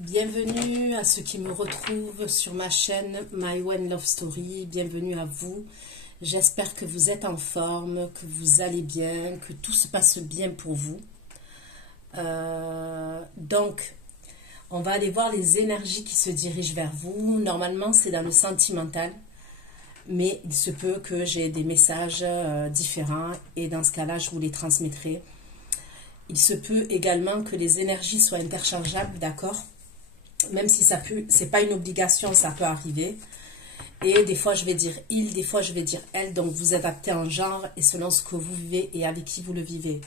Bienvenue à ceux qui me retrouvent sur ma chaîne My One Love Story. Bienvenue à vous. J'espère que vous êtes en forme, que vous allez bien, que tout se passe bien pour vous. Donc, on va aller voir les énergies qui se dirigent vers vous. Normalement, c'est dans le sentimental, mais il se peut que j'ai des messages différents et dans ce cas-là, je vous les transmettrai. Il se peut également que les énergies soient interchangeables, d'accord? Même si ça peut, c'est pas une obligation, ça peut arriver. Et des fois, je vais dire il, des fois, je vais dire elle. Donc, vous adaptez en genre et selon ce que vous vivez et avec qui vous le vivez.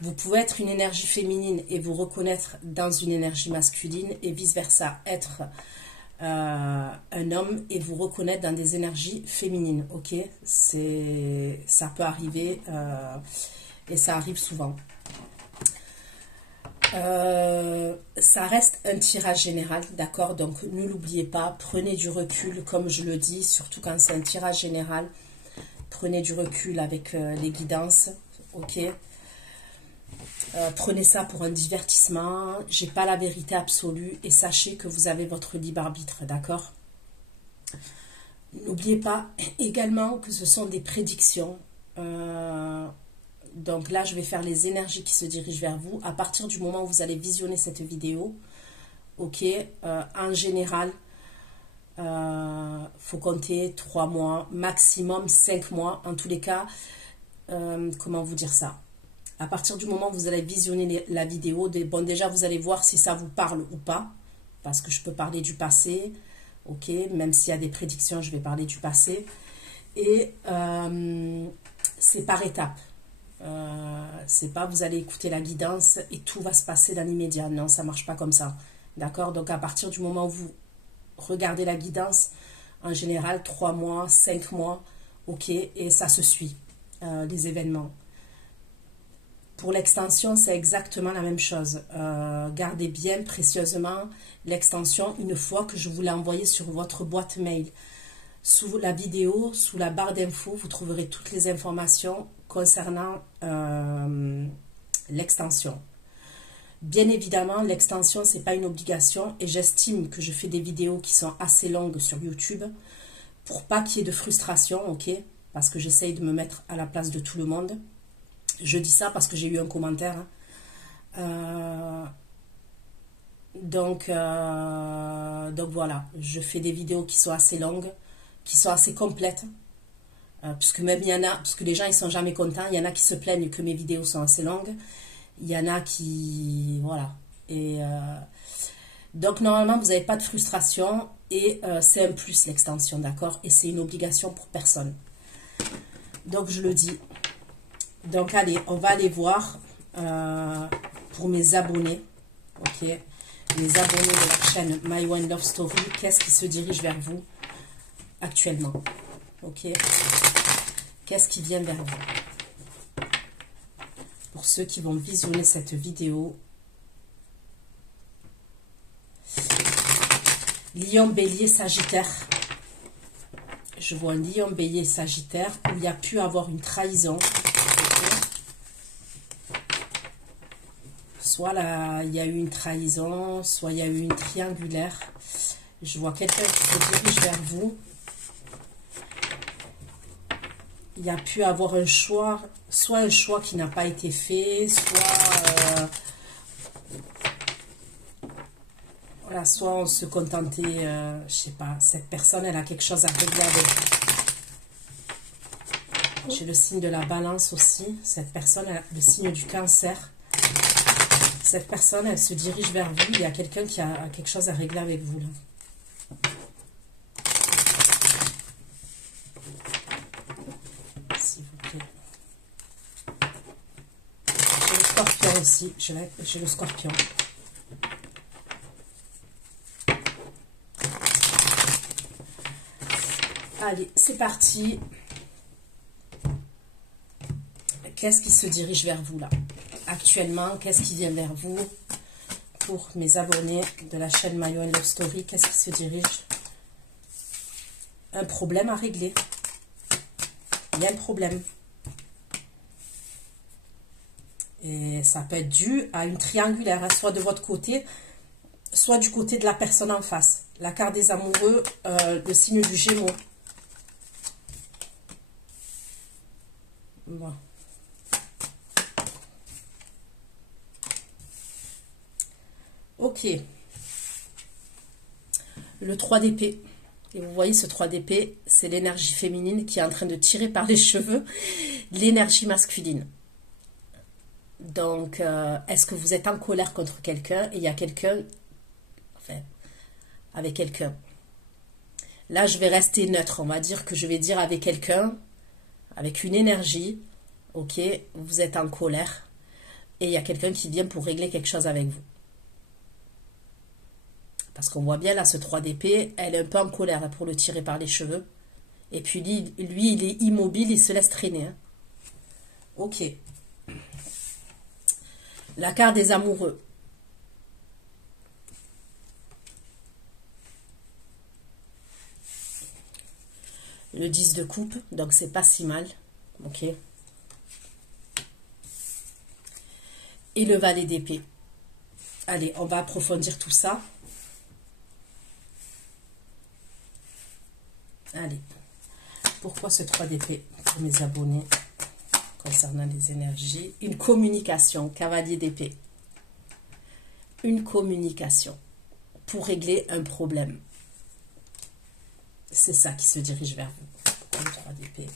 Vous pouvez être une énergie féminine et vous reconnaître dans une énergie masculine et vice-versa. Être un homme et vous reconnaître dans des énergies féminines. Ok? Ça peut arriver et ça arrive souvent. Ça reste un tirage général, d'accord? Donc ne l'oubliez pas, prenez du recul, comme je le dis, surtout quand c'est un tirage général, prenez du recul avec les guidances, ok? Prenez ça pour un divertissement, j'ai pas la vérité absolue et sachez que vous avez votre libre arbitre, d'accord? N'oubliez pas également que ce sont des prédictions. Donc là, je vais faire les énergies qui se dirigent vers vous. À partir du moment où vous allez visionner cette vidéo, ok, en général, faut compter 3 mois, maximum 5 mois. En tous les cas, comment vous dire ça? À partir du moment où vous allez visionner la vidéo, bon, déjà, vous allez voir si ça vous parle ou pas. Parce que je peux parler du passé, ok, même s'il y a des prédictions, je vais parler du passé. Et c'est par étapes. C'est pas vous allez écouter la guidance et tout va se passer dans l'immédiat. Non, ça marche pas comme ça. D'accord? Donc à partir du moment où vous regardez la guidance, en général 3 mois, 5 mois, ok, et ça se suit, les événements. Pour l'extension, c'est exactement la même chose. Gardez bien précieusement l'extension une fois que je vous l'ai envoyée sur votre boîte mail. Sous la vidéo, sous la barre d'infos, vous trouverez toutes les informations concernant l'extension. Bien évidemment, l'extension, ce n'est pas une obligation et j'estime que je fais des vidéos qui sont assez longues sur YouTube pour pas qu'il y ait de frustration, ok? Parce que j'essaye de me mettre à la place de tout le monde. Je dis ça parce que j'ai eu un commentaire. Donc voilà, je fais des vidéos qui sont assez longues, qui sont assez complètes. Puisque même il y en a, parce que les gens ils sont jamais contents, il y en a qui se plaignent que mes vidéos sont assez longues, il y en a qui, voilà, et donc normalement vous n'avez pas de frustration et c'est un plus l'extension, d'accord, et c'est une obligation pour personne, donc je le dis. Donc allez, on va aller voir pour mes abonnés, ok, mes abonnés de la chaîne My One Love Story, qu'est-ce qui se dirige vers vous actuellement, ok. Qu'est-ce qui vient vers vous? Pour ceux qui vont visionner cette vidéo. Lion, Bélier, Sagittaire. Je vois un Lion, Bélier, Sagittaire où il y a pu avoir une trahison. Soit là, il y a eu une trahison, soit il y a eu une triangulaire. Je vois quelqu'un qui se dirige vers vous. Il y a pu avoir un choix, soit un choix qui n'a pas été fait, soit, voilà, soit on se contentait, je sais pas, cette personne, elle a quelque chose à régler avec vous. J'ai le signe de la balance aussi, cette personne, elle a le signe du cancer. Cette personne, elle se dirige vers vous, il y a quelqu'un qui a quelque chose à régler avec vous, là. Aussi, j'ai le Scorpion. Allez, c'est parti. Qu'est-ce qui se dirige vers vous là? Actuellement, qu'est-ce qui vient vers vous? Pour mes abonnés de la chaîne My One Love Story, qu'est-ce qui se dirige? Un problème à régler. Il y a un problème. Et ça peut être dû à une triangulaire, soit de votre côté, soit du côté de la personne en face. La carte des amoureux, le signe du Gémeaux. Bon. Ok. Le 3 d'épée. Et vous voyez, ce 3 d'épée, c'est l'énergie féminine qui est en train de tirer par les cheveux l'énergie masculine. Donc, est-ce que vous êtes en colère contre quelqu'un et il y a quelqu'un, enfin, avec quelqu'un. Là, je vais rester neutre. On va dire que je vais dire avec quelqu'un, avec une énergie, ok, vous êtes en colère et il y a quelqu'un qui vient pour régler quelque chose avec vous. Parce qu'on voit bien là, ce 3 d'épée, elle est un peu en colère là, pour le tirer par les cheveux. Et puis lui, il est immobile, il se laisse traîner. Hein. Ok. La carte des amoureux. Le 10 de coupe, donc c'est pas si mal. Ok. Et le valet d'épée. Allez, on va approfondir tout ça. Allez. Pourquoi ce 3 d'épée pour mes abonnés concernant les énergies? Une communication, cavalier d'épée. Une communication pour régler un problème. C'est ça qui se dirige vers vous. Pourquoi le 3 d'épée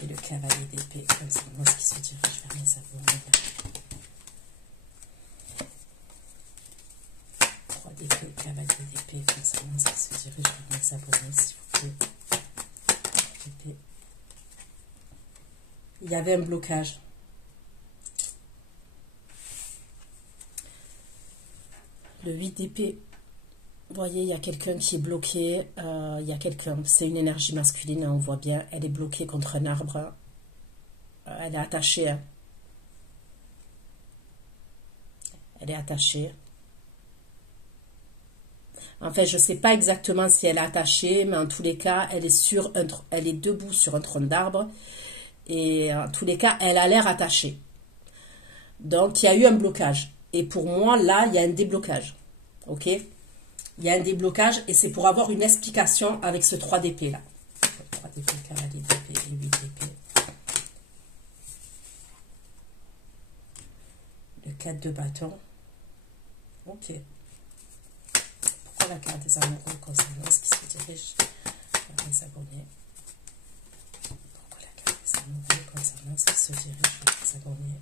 et le cavalier d'épée concernant ce qui se dirige vers mes abonnés? 3 d'épée, cavalier d'épée concernant ce qui se dirige vers mes abonnés, s'il vous plaît. Il y avait un blocage. Le 8 d'épée. Vous voyez, il y a quelqu'un qui est bloqué. Il y a quelqu'un, c'est une énergie masculine, on voit bien. Elle est bloquée contre un arbre. Elle est attachée. Hein. Elle est attachée. En fait, je ne sais pas exactement si elle est attachée, mais en tous les cas, elle est debout sur un tronc d'arbre. Et en tous les cas, elle a l'air attachée. Donc, il y a eu un blocage. Et pour moi, là, il y a un déblocage. Ok? Il y a un déblocage et c'est pour avoir une explication avec ce 3 d'épée là. 3 d'épée, cavalier d'épée et 8 d'épée. Le 4 de bâton. Ok. Pourquoi la carte des amoureux concernant ce qui se dirige vers les abonnés? Pourquoi la carte des amoureux concernant ce qui se dirige vers les abonnés?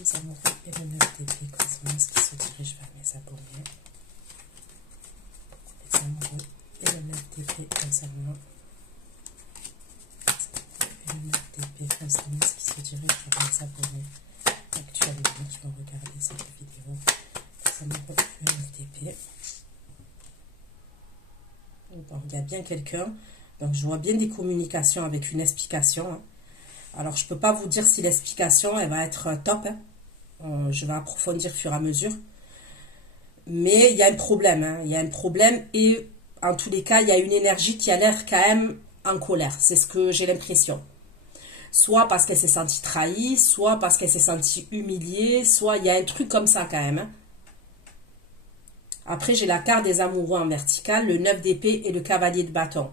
Les amoureux et le 9 d'épée concernant ce qui se dirige vers mes abonnés. Les amoureux et le 9 d'épée concernant ce qui se dirige vers mes abonnés. Actuellement, je vais regarder cette vidéo. Les amoureux et le 9 d'épée. Bon, il y a bien quelqu'un. Donc, je vois bien des communications avec une explication. Hein. Alors, je ne peux pas vous dire si l'explication, elle va être top. Hein. Je vais approfondir au fur et à mesure. Mais il y a un problème. Hein. Il y a un problème et en tous les cas, il y a une énergie qui a l'air quand même en colère. C'est ce que j'ai l'impression. Soit parce qu'elle s'est sentie trahie, soit parce qu'elle s'est sentie humiliée, soit il y a un truc comme ça quand même. Hein. Après, j'ai la carte des amoureux en vertical, le 9 d'épée et le cavalier de bâton.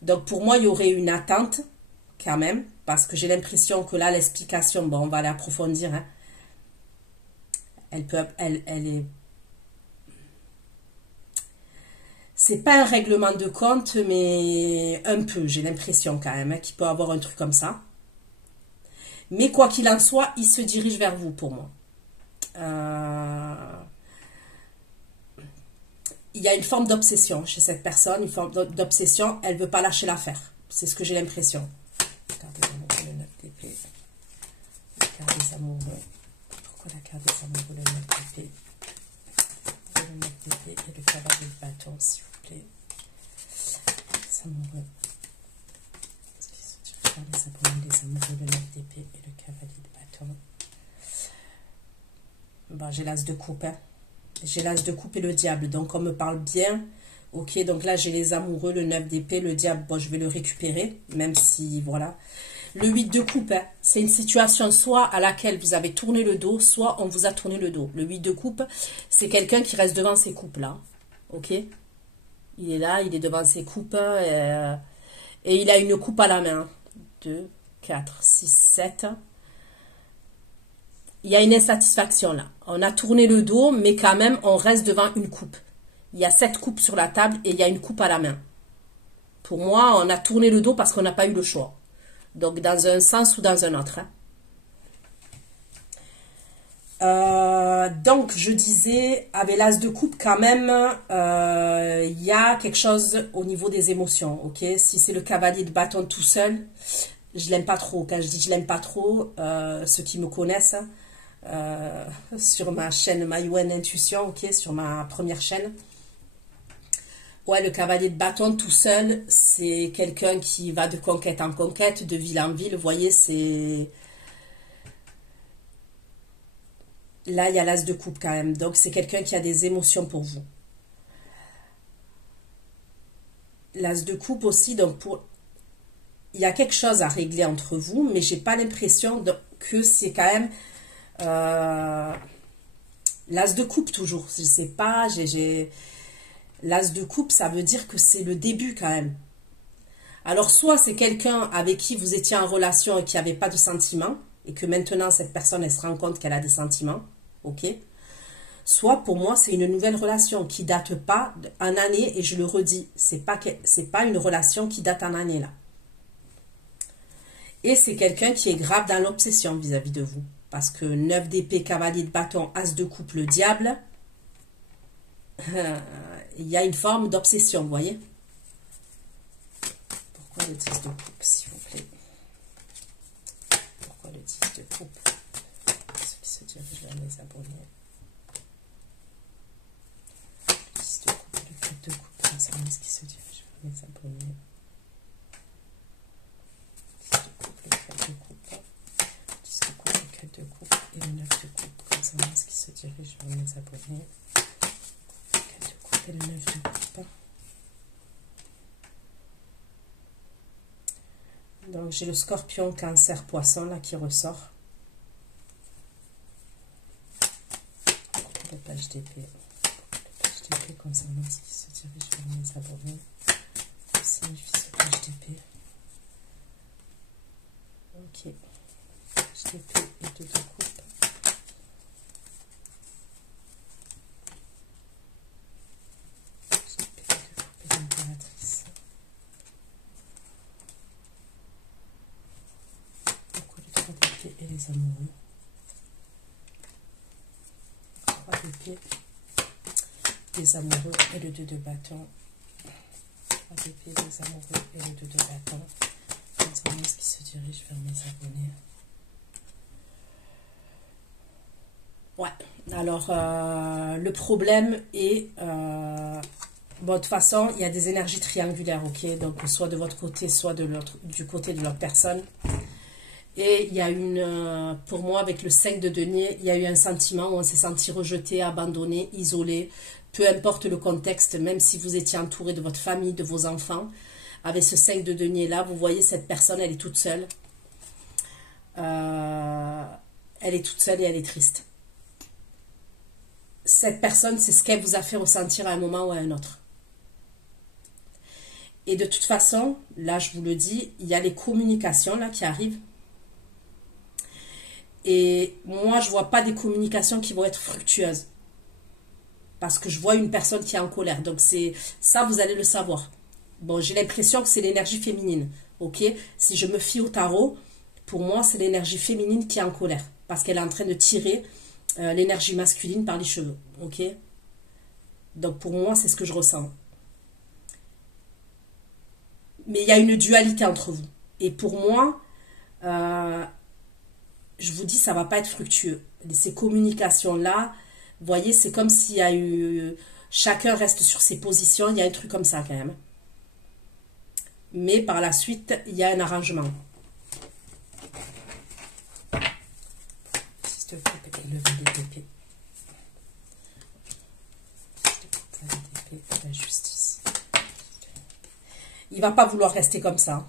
Donc, pour moi, il y aurait une attente quand même. Parce que j'ai l'impression que là, l'explication, bon, on va l'approfondir. Hein. Elle est... C'est pas un règlement de compte, mais un peu, j'ai l'impression quand même, hein, qu'il peut avoir un truc comme ça. Mais quoi qu'il en soit, il se dirige vers vous pour moi. Il y a une forme d'obsession chez cette personne, une forme d'obsession, elle ne veut pas lâcher l'affaire. C'est ce que j'ai l'impression. Carte des amoureux, le 9 d'épée. La carte des amoureux. Pourquoi la carte des amoureux, le 9 d'épée? Le 9 d'épée et le cavalier de bâton, s'il vous plaît. Les amoureux. Qu'est-ce qui se dirige vers les abonnés, les amoureux, le 9 d'épée et le cavalier de bâton? Bon, j'ai l'as de coupe, hein. J'ai l'as de coupe et le diable, donc on me parle bien. Ok, donc là j'ai les amoureux, le 9 d'épée, le diable, bon je vais le récupérer, même si, voilà. Le 8 de coupe, hein, c'est une situation soit à laquelle vous avez tourné le dos, soit on vous a tourné le dos. Le 8 de coupe, c'est quelqu'un qui reste devant ses coupes là. Ok? Il est là, il est devant ses coupes et il a une coupe à la main. 2, 4, 6, 7. Il y a une insatisfaction là. On a tourné le dos, mais quand même, on reste devant une coupe. Il y a 7 coupes sur la table et il y a une coupe à la main. Pour moi, on a tourné le dos parce qu'on n'a pas eu le choix. Donc, dans un sens ou dans un autre. Donc, je disais, avec l'as de coupe, quand même, il y a quelque chose au niveau des émotions. Ok, si c'est le cavalier de bâton tout seul, je l'aime pas trop. Quand je dis je l'aime pas trop, ceux qui me connaissent, sur ma chaîne My One Intuition, ok, sur ma première chaîne. Ouais, le cavalier de bâton tout seul, c'est quelqu'un qui va de conquête en conquête, de ville en ville. Vous voyez, c'est... Là, il y a l'as de coupe quand même. Donc, c'est quelqu'un qui a des émotions pour vous. L'as de coupe aussi, donc pour... Il y a quelque chose à régler entre vous, mais j'ai pas l'impression que c'est quand même... L'as de coupe toujours. Je sais pas, l'as de coupe, ça veut dire que c'est le début quand même. Alors, soit c'est quelqu'un avec qui vous étiez en relation et qui n'avait pas de sentiments, et que maintenant, cette personne, elle se rend compte qu'elle a des sentiments, ok? Soit, pour moi, c'est une nouvelle relation qui date pas en année, et je le redis, c'est pas une relation qui date en année, là. Et c'est quelqu'un qui est grave dans l'obsession vis-à-vis de vous. Parce que 9 d'épée, cavalier de bâton, as de coupe, le diable... il y a une forme d'obsession, vous voyez. Pourquoi le 10 de coupe, s'il vous plaît? Pourquoi le 10 de coupe? Ce qui se dirige vers mes abonnés. Le 10 de coupe et le 4 de coupe, concernant ce qui se dirige vers mes abonnés. 10 de coupe, le 4 de coupe. 10 de coupe, le 4 de coupe et le 9 de coupe, concernant ce qui se dirige vers mes abonnés. Et le 9 de coupe. Donc j'ai le scorpion, cancer, poisson là qui ressort. Le page d'épée. Le page d'épée concernant ce qui se dirige vers mes abonnés. Que signifie ce page d'épée? Ok. Page d'épée et 2 de coupe. Et les amoureux. 3 d'épée, les amoureux et le 2 de bâton. 3 d'épée, les amoureux et le 2 de bâton. Concernant ce qui se dirige vers mes abonnés. Ouais, alors le problème est... bon, de toute façon, il y a des énergies triangulaires, ok? Donc, soit de votre côté, soit de du côté de l'autre personne. Et il y a une, pour moi, avec le 5 de denier, il y a eu un sentiment où on s'est senti rejeté, abandonné, isolé. Peu importe le contexte, même si vous étiez entouré de votre famille, de vos enfants. Avec ce 5 de denier là, vous voyez cette personne, elle est toute seule. Elle est toute seule et elle est triste. Cette personne, c'est ce qu'elle vous a fait ressentir à un moment ou à un autre. Et de toute façon, là, je vous le dis, il y a les communications là qui arrivent. Et moi, je vois pas des communications qui vont être fructueuses. Parce que je vois une personne qui est en colère. Donc, c'est ça, vous allez le savoir. Bon, j'ai l'impression que c'est l'énergie féminine. Ok? Si je me fie au tarot, pour moi, c'est l'énergie féminine qui est en colère. Parce qu'elle est en train de tirer l'énergie masculine par les cheveux. Ok? Donc, pour moi, c'est ce que je ressens. Mais il y a une dualité entre vous. Et pour moi... je vous dis, ça va pas être fructueux. Ces communications-là, vous voyez, c'est comme s'il y a eu... Chacun reste sur ses positions, il y a un truc comme ça quand même. Mais par la suite, il y a un arrangement. La justice. Il va pas vouloir rester comme ça.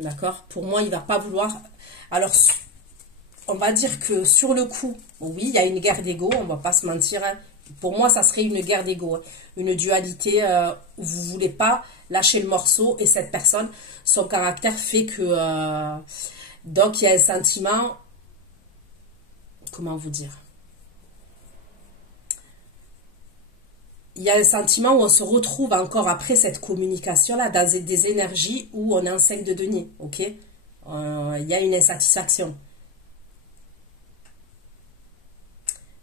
D'accord? Pour moi, il va pas vouloir... Alors, on va dire que sur le coup, oui, il y a une guerre d'ego, on va pas se mentir. Hein. Pour moi, ça serait une guerre d'ego, hein. Une dualité où vous voulez pas lâcher le morceau et cette personne, son caractère fait que... donc, il y a un sentiment... Comment vous dire? Il y a un sentiment où on se retrouve encore après cette communication-là dans des énergies où on est en 5 de denier, ok? Il y a une insatisfaction.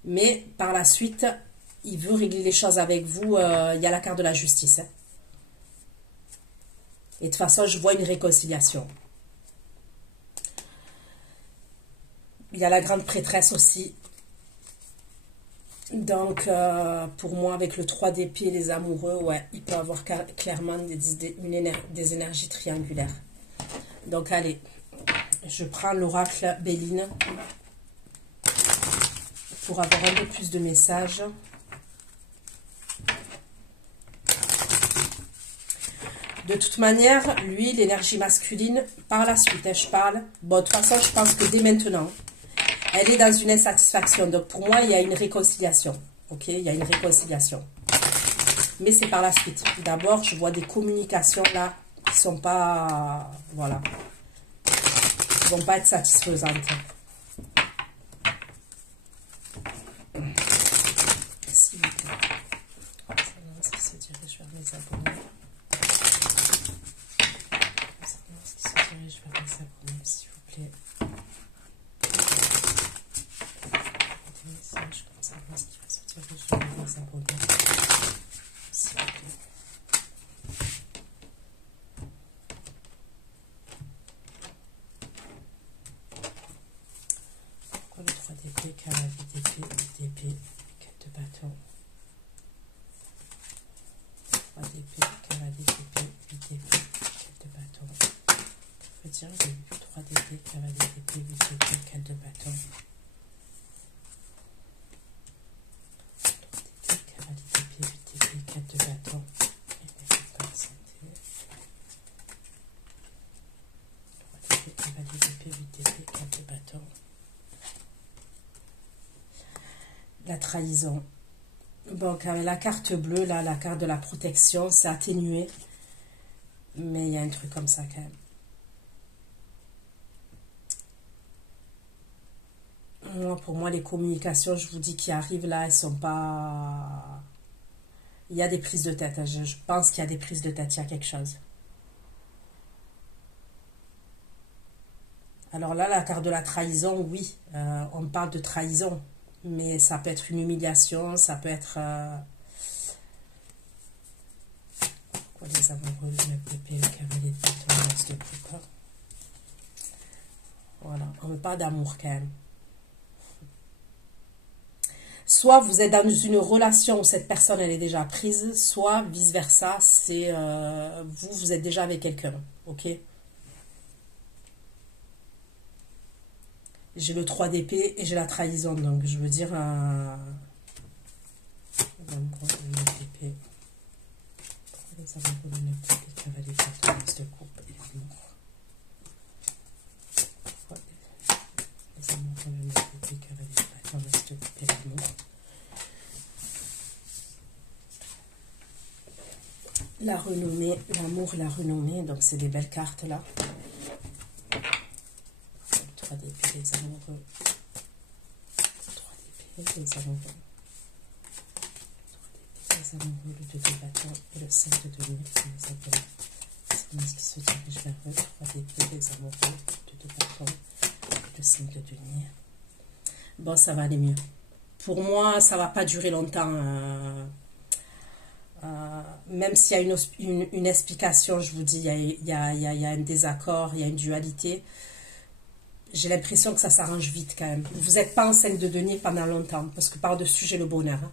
Mais par la suite, il veut régler les choses avec vous. Il y a la carte de la justice. Hein. Et de toute façon, je vois une réconciliation. Il y a la grande prêtresse aussi. Donc, pour moi, avec le 3 d'épée, les amoureux, ouais, il peut y avoir clairement des énergies triangulaires. Donc, allez, je prends l'oracle Béline pour avoir un peu plus de messages. De toute manière, lui, l'énergie masculine, par la suite, hein, je parle. Bon, de toute façon, je pense que dès maintenant, elle est dans une insatisfaction. Donc, pour moi, il y a une réconciliation. Ok, il y a une réconciliation. Mais c'est par la suite. D'abord, je vois des communications là qui sont pas... Voilà. Qui vont pas être satisfaisantes. S'il vous plaît. Concernant ce qui se dirige vers mes abonnés. Concernant ce qui se dirige vers mes abonnés, s'il vous plaît. Des messages concernant ce qui va se diriger vers mes abonnés. S'il vous plaît. Pourquoi le 3 d'épée, cavalier d'épée, 8 d'épée, 4 de bâton. 3 d'épée, cavalier d'épée, 8 d'épée, 4 de bâton. Je veux dire, j'ai vu 3 d'épée, cavalier d'épée, 8 d'épée, 4 de bâton. 3 d'épée, cavalier d'épée, 8 d'épée, 4 de bâton. Et mes copains, santé. 3 d'épée, cavalier d'épée, 8 d'épée, 4 de bâton. La trahison. Donc, avec la carte bleue, là, la carte de la protection, c'est atténué. Mais il y a un truc comme ça quand même. Pour moi, les communications, je vous dis, qui arrivent là, elles sont pas... Il y a des prises de tête. Hein. Je pense qu'il y a des prises de tête, il y a quelque chose. Alors là, la carte de la trahison, oui, on parle de trahison. Mais ça peut être une humiliation, ça peut être... Pourquoi les amoureux, le pépé, le cavalier de bâton, l'as de coupe. Voilà, on ne veut pas d'amour quand même. Soit vous êtes dans une relation où cette personne elle est déjà prise, soit vice-versa, c'est vous êtes déjà avec quelqu'un, ok? J'ai le 3 d'épée et j'ai la trahison, donc je veux dire... d'épée. Pourquoi les amoureux de 9 d'épée, cavalier de bâton, l'as de coupe et l'amour? Pourquoi les amoureux de 9 d'épée, cavalier de bâton, l'as de coupe et l'amour? La renommée, l'amour, la renommée, donc c'est des belles cartes là. 3 d'épée, les amoureux. 3 d'épée, les amoureux. 3 d'épée, les amoureux, le 2 de bâton et le 5 de denier, les abonnés. C'est ce qui se dirige vers eux. 3 d'épée, les amoureux, le 2 de bâton et le 5 de denier. Bon, ça va aller mieux. Pour moi, ça va pas durer longtemps. Même s'il y a une explication, je vous dis, il y a un désaccord, il y a une dualité. J'ai l'impression que ça s'arrange vite quand même. Vous n'êtes pas en 5 de denier pendant longtemps, parce que par-dessus, j'ai le bonheur. Hein.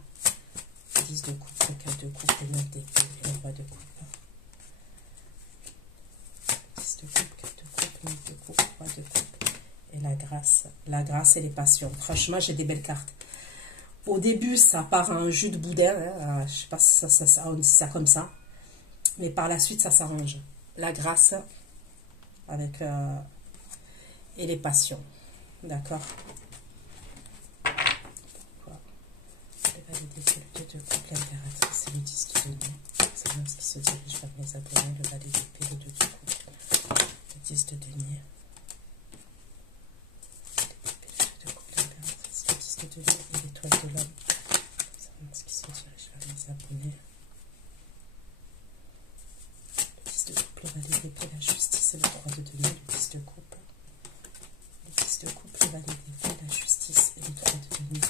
10 de coupe, 4 de coupe, 9 d'épée et le roi de coupe. 10 de coupe, 4 de coupe, 9 de coupe, 3 de coupe. Et la grâce et les passions. Franchement, j'ai des belles cartes. Au début, ça part en jus de boudin. Hein. Je ne sais pas si on dit ça comme ça. Mais par la suite, ça s'arrange. La grâce... avec et les passions. D'accord. Le 2 de coupe, l'impératrice et le 10 de denier. C'est bien ce qui se dirige vers mes abonnés. Le valet d'épée, le 2 de coupe, le 10 de denier. Le 2 de coupe, l'impératrice, le 10 de denier et l'étoile de l'homme. C'est bien ce qui se dirige vers mes abonnés. Le 10 de coupe, le valet d'épée, la justice et le 3 de denier. Le 10 de coupe. Le 10 de coupe, le valet d'épée, la justice et le 3 de denier.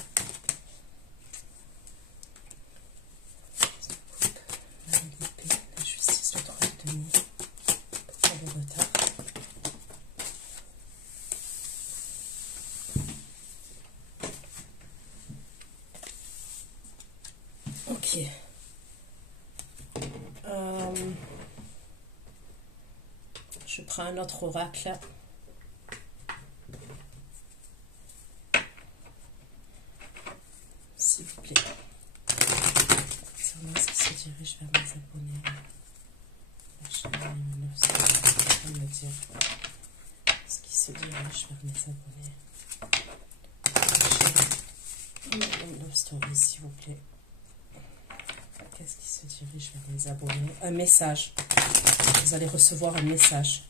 Ok. Je prends un autre oracle. S'il vous plaît. C'est moi ce qui se dirige vers mes abonnés. La chaîne 900, je vais me dire ce qui se dirige vers mes abonnés. Love Story, s'il vous plaît. Qu'est-ce qui se dirige vers les abonnés? Un message. Vous allez recevoir un message.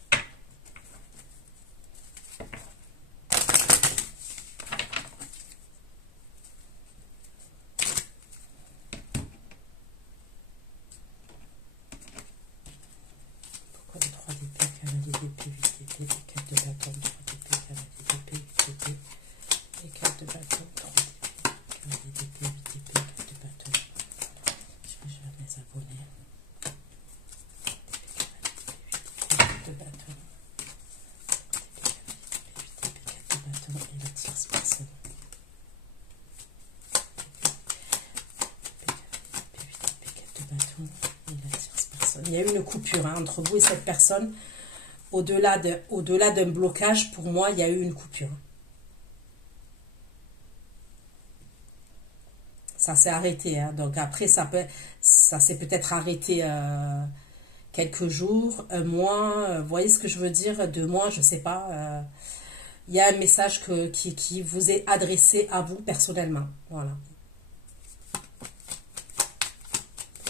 Pourquoi le 3 d'épée, cavalier d'épée, 8 d'épée, 4 de bâton, 3 d'épée, cavalier d'épée, 8 d'épée, et 4 de bâton, 3 d'épée, cavalier d'épée, 8 d'épée, 4 de bâton. Je vais mes abonnés. De bâton. De bâton et la tierce personne. De bâton et la tierce personne. Il y a eu une coupure hein, entre vous et cette personne. Au-delà d'un blocage, pour moi, il y a eu une coupure. Ça s'est arrêté. Hein. Donc après, ça s'est peut-être arrêté quelques jours, un mois. Vous voyez ce que je veux dire? 2 mois, je ne sais pas. Il y a un message qui vous est adressé à vous personnellement. Voilà.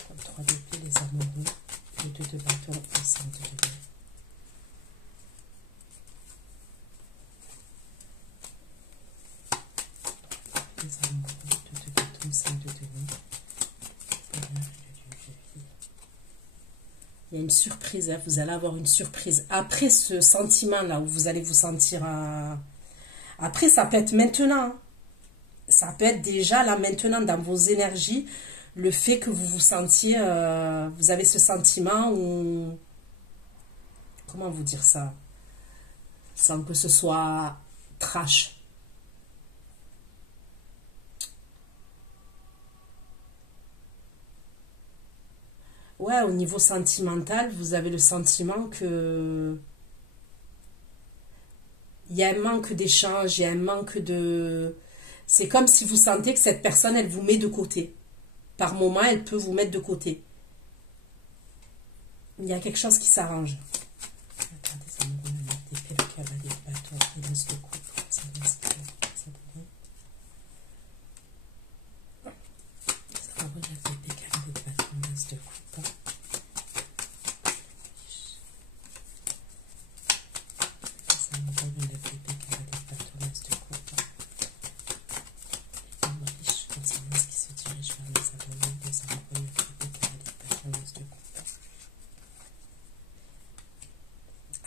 Le 3 d'épée, les amoureux. Le 2 de bâton, le 5 de denier. Les amoureux, 2 de bâton, 5 de denier. Il y a une surprise, hein. Vous allez avoir une surprise. Après ce sentiment-là, où vous allez vous sentir... Après, ça peut être maintenant. Hein. Ça peut être déjà là, maintenant, dans vos énergies, le fait que vous vous sentiez... vous avez ce sentiment où... Comment vous dire ça? Sans que ce soit trash. Ouais, au niveau sentimental, vous avez le sentiment que... Il y a un manque d'échange, il y a un manque de... C'est comme si vous sentez que cette personne, elle vous met de côté. Par moment, elle peut vous mettre de côté. Il y a quelque chose qui s'arrange. Attendez, ça me donne le cavalier de bâton, et l'os de coupe. Ça va se faire. Ça va regarder le cavalier de bâton, l'os de coupe.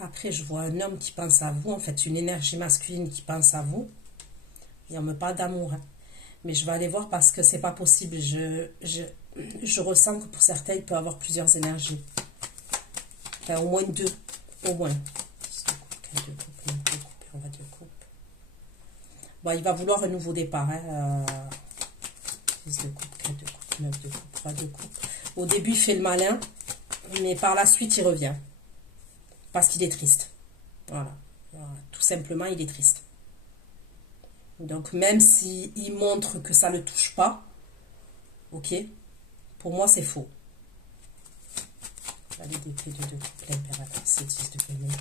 Après, je vois un homme qui pense à vous, en fait, une énergie masculine qui pense à vous. Il n'y a pas d'amour. Hein. Mais je vais aller voir parce que c'est pas possible. Je ressens que pour certains, il peut y avoir plusieurs énergies. Enfin, au moins 2. Au moins. On va 2 coupes. Bon, il va vouloir un nouveau départ. Hein. 6 de coupe, 4 de coupe, 9 de coupe, 3 de coupe. Au début, il fait le malin. Mais par la suite, il revient. Parce qu'il est triste. Voilà. Tout simplement, il est triste. Donc, même s'il montre que ça ne le touche pas, ok, pour moi, c'est faux. Valet d'épée, 2 de coupe, l'impératrice, 10 de denier.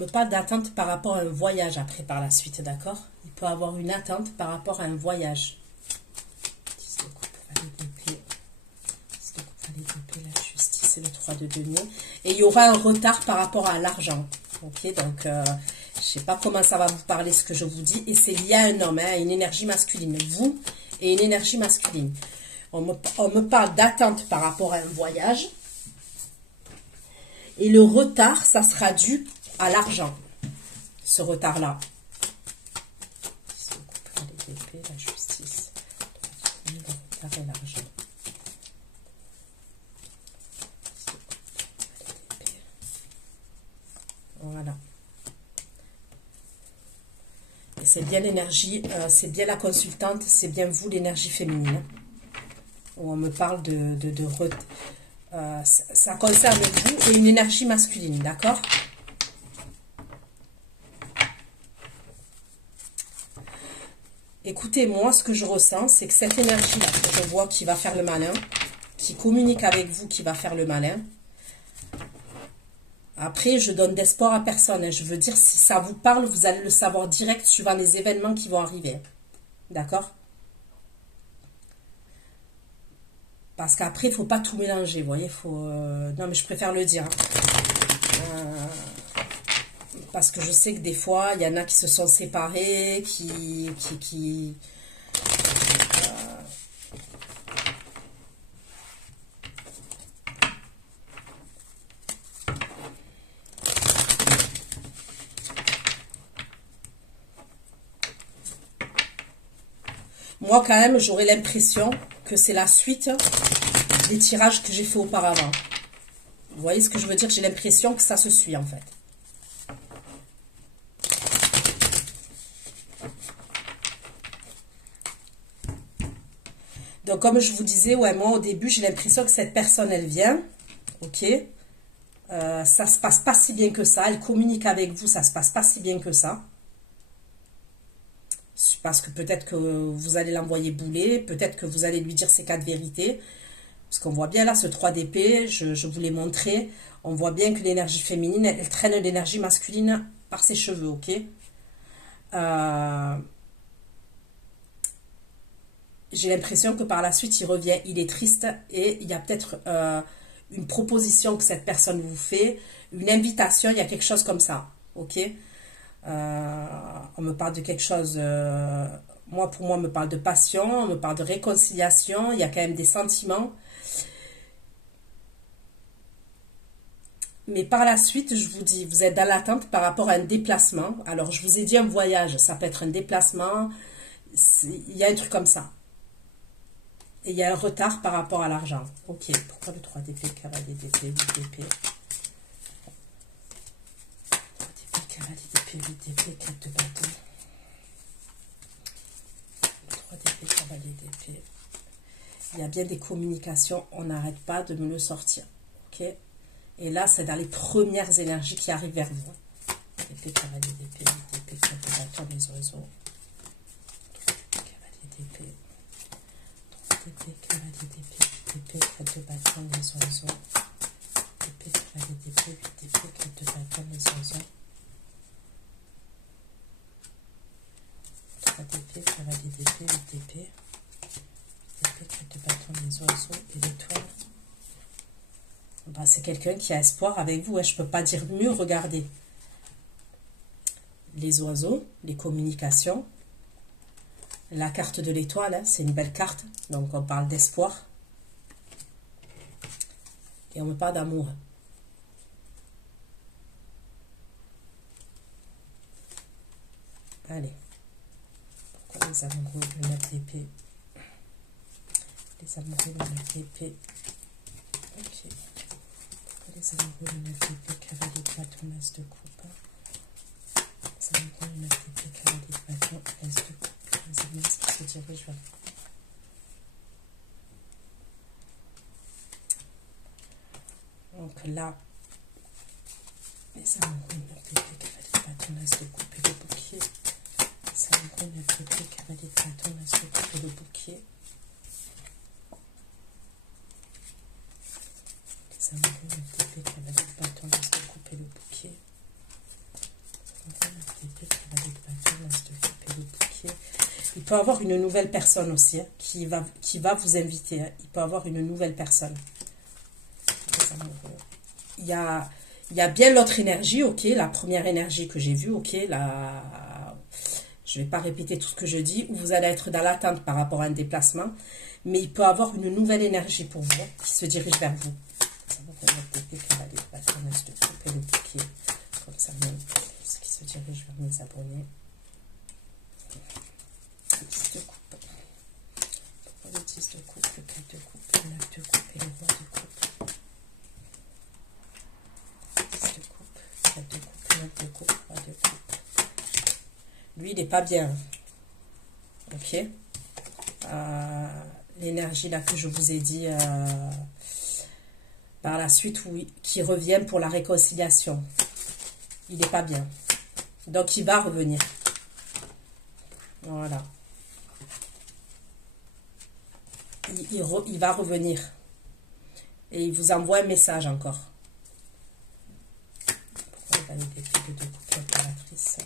me parle d'attente par rapport à un voyage après par la suite, d'accord? Il peut avoir une attente par rapport à un voyage. 10 de coupe, valet d'épée. 10 de coupe, valet d'épée, la justice et le 3 de denier. Et il y aura un retard par rapport à l'argent. Ok, donc je sais pas comment ça va vous parler ce que je vous dis. Et c'est lié à un homme, hein, à une énergie masculine. Vous et une énergie masculine. On me parle d'attente par rapport à un voyage. Et le retard, ça sera dû à l'argent. Ce retard-là. La justice. Le retard et l'argent. Voilà. Et c'est bien l'énergie, c'est bien la consultante, c'est bien vous l'énergie féminine. Où on me parle de retard. Ça concerne vous et une énergie masculine, d'accord? Écoutez, moi, ce que je ressens, c'est que cette énergie-là, je vois qui va faire le malin, qui communique avec vous, qui va faire le malin. Après, je donne d'espoir à personne. Hein. Je veux dire, si ça vous parle, vous allez le savoir direct suivant les événements qui vont arriver. D'accord? Parce qu'après, il ne faut pas tout mélanger, vous voyez, faut... Non, mais je préfère le dire. Parce que je sais que des fois, il y en a qui se sont séparés, Moi, quand même, j'aurais l'impression que c'est la suite des tirages que j'ai fait auparavant. Vous voyez ce que je veux dire? J'ai l'impression que ça se suit, en fait. Donc, comme je vous disais, ouais, moi, au début, j'ai l'impression que cette personne, elle vient. Ok. Ça se passe pas si bien que ça. Elle communique avec vous, ça se passe pas si bien que ça. Parce que peut-être que vous allez l'envoyer bouler, peut-être que vous allez lui dire ses 4 vérités. Parce qu'on voit bien là, ce 3 d'épée, je vous l'ai montré. On voit bien que l'énergie féminine, elle traîne l'énergie masculine par ses cheveux, ok? J'ai l'impression que par la suite, il revient, il est triste et il y a peut-être une proposition que cette personne vous fait, une invitation, il y a quelque chose comme ça, ok? On me parle de quelque chose, pour moi, on me parle de passion, on me parle de réconciliation, il y a quand même des sentiments. Mais par la suite, je vous dis, vous êtes dans l'attente par rapport à un déplacement. Alors, je vous ai dit un voyage, ça peut être un déplacement, il y a un truc comme ça. Et il y a un retard par rapport à l'argent. Ok, pourquoi le 3 d'épée, cavalier d'épée, 8 d'épée? 3 d'épée, cavalier d'épée, 8 d'épée, 4 de bâton. 3 d'épée, cavalier d'épée. Il y a bien des communications, on n'arrête pas de me le sortir. Ok? Et là, c'est dans les premières énergies qui arrivent vers vous. Épée, cavalier d'épée, 8 d'épée, 4 de bâton, les oiseaux. 3 cavalier d'épée. 3 d'épée, cavalier d'épée, 8 d'épée, 4 de bâton, les oiseaux. Épée, cavalier d'épée, 8 d'épée, 4 de bâton, les oiseaux. 3 d'épée, cavalier d'épée, 8 d'épée. 8 d'épée, 4 de bâton, les oiseaux et l'étoile. Bah, c'est quelqu'un qui a espoir avec vous. Hein. Je ne peux pas dire mieux. Regardez. Les oiseaux, les communications. La carte de l'étoile, hein, c'est une belle carte. Donc, on parle d'espoir. Et on me parle d'amour. Allez. Pourquoi les amoureux, le 9 d'épée? Les amoureux, le 9 d'épée. Ok. Les amoureux, le 9 d'épée, cavalier de bâton, as de coupe. Les amoureux, le 9 d'épée, cavalier de bâton, as de coupe. Les amoureux qui se dirigent vers vous. Donc là, les amoureux, le 9 d'épée, cavalier de bâton, as de coupe et le bouquet. Les amoureux, le 9 d'épée, cavalier de bâton, as de coupe et le bouquet. Les amoureux, 9 d'épée, cavalier de bâton, as de coupe et le bouquet. peut avoir une nouvelle personne aussi, hein, qui va vous inviter. Hein. Il peut avoir une nouvelle personne. Il y a bien l'autre énergie, ok, la première énergie que j'ai vue, ok, je ne vais pas répéter tout ce que je dis, où vous allez être dans l'attente par rapport à un déplacement, mais il peut avoir une nouvelle énergie pour vous, qui se dirige vers vous. Ça va faire notre bébé qui va aller battre un as de coupe et le bouquet, comme ça, même, ce qui se dirige vers mes abonnés. 10 de coupe. Pourquoi le 10 de coupe, le 4 de coupe, le 9 de coupe et le roi de coupe. 10 de coupe, 4 de coupe, 9 de coupe, roi de coupe. Lui, il n'est pas bien. Ok. L'énergie là que je vous ai dit par la suite, oui, qui revient pour la réconciliation. Il n'est pas bien. Donc, il va revenir. Voilà. Il va revenir. Et il vous envoie un message encore. Pourquoi il va aller des coups de couple l'impératrice?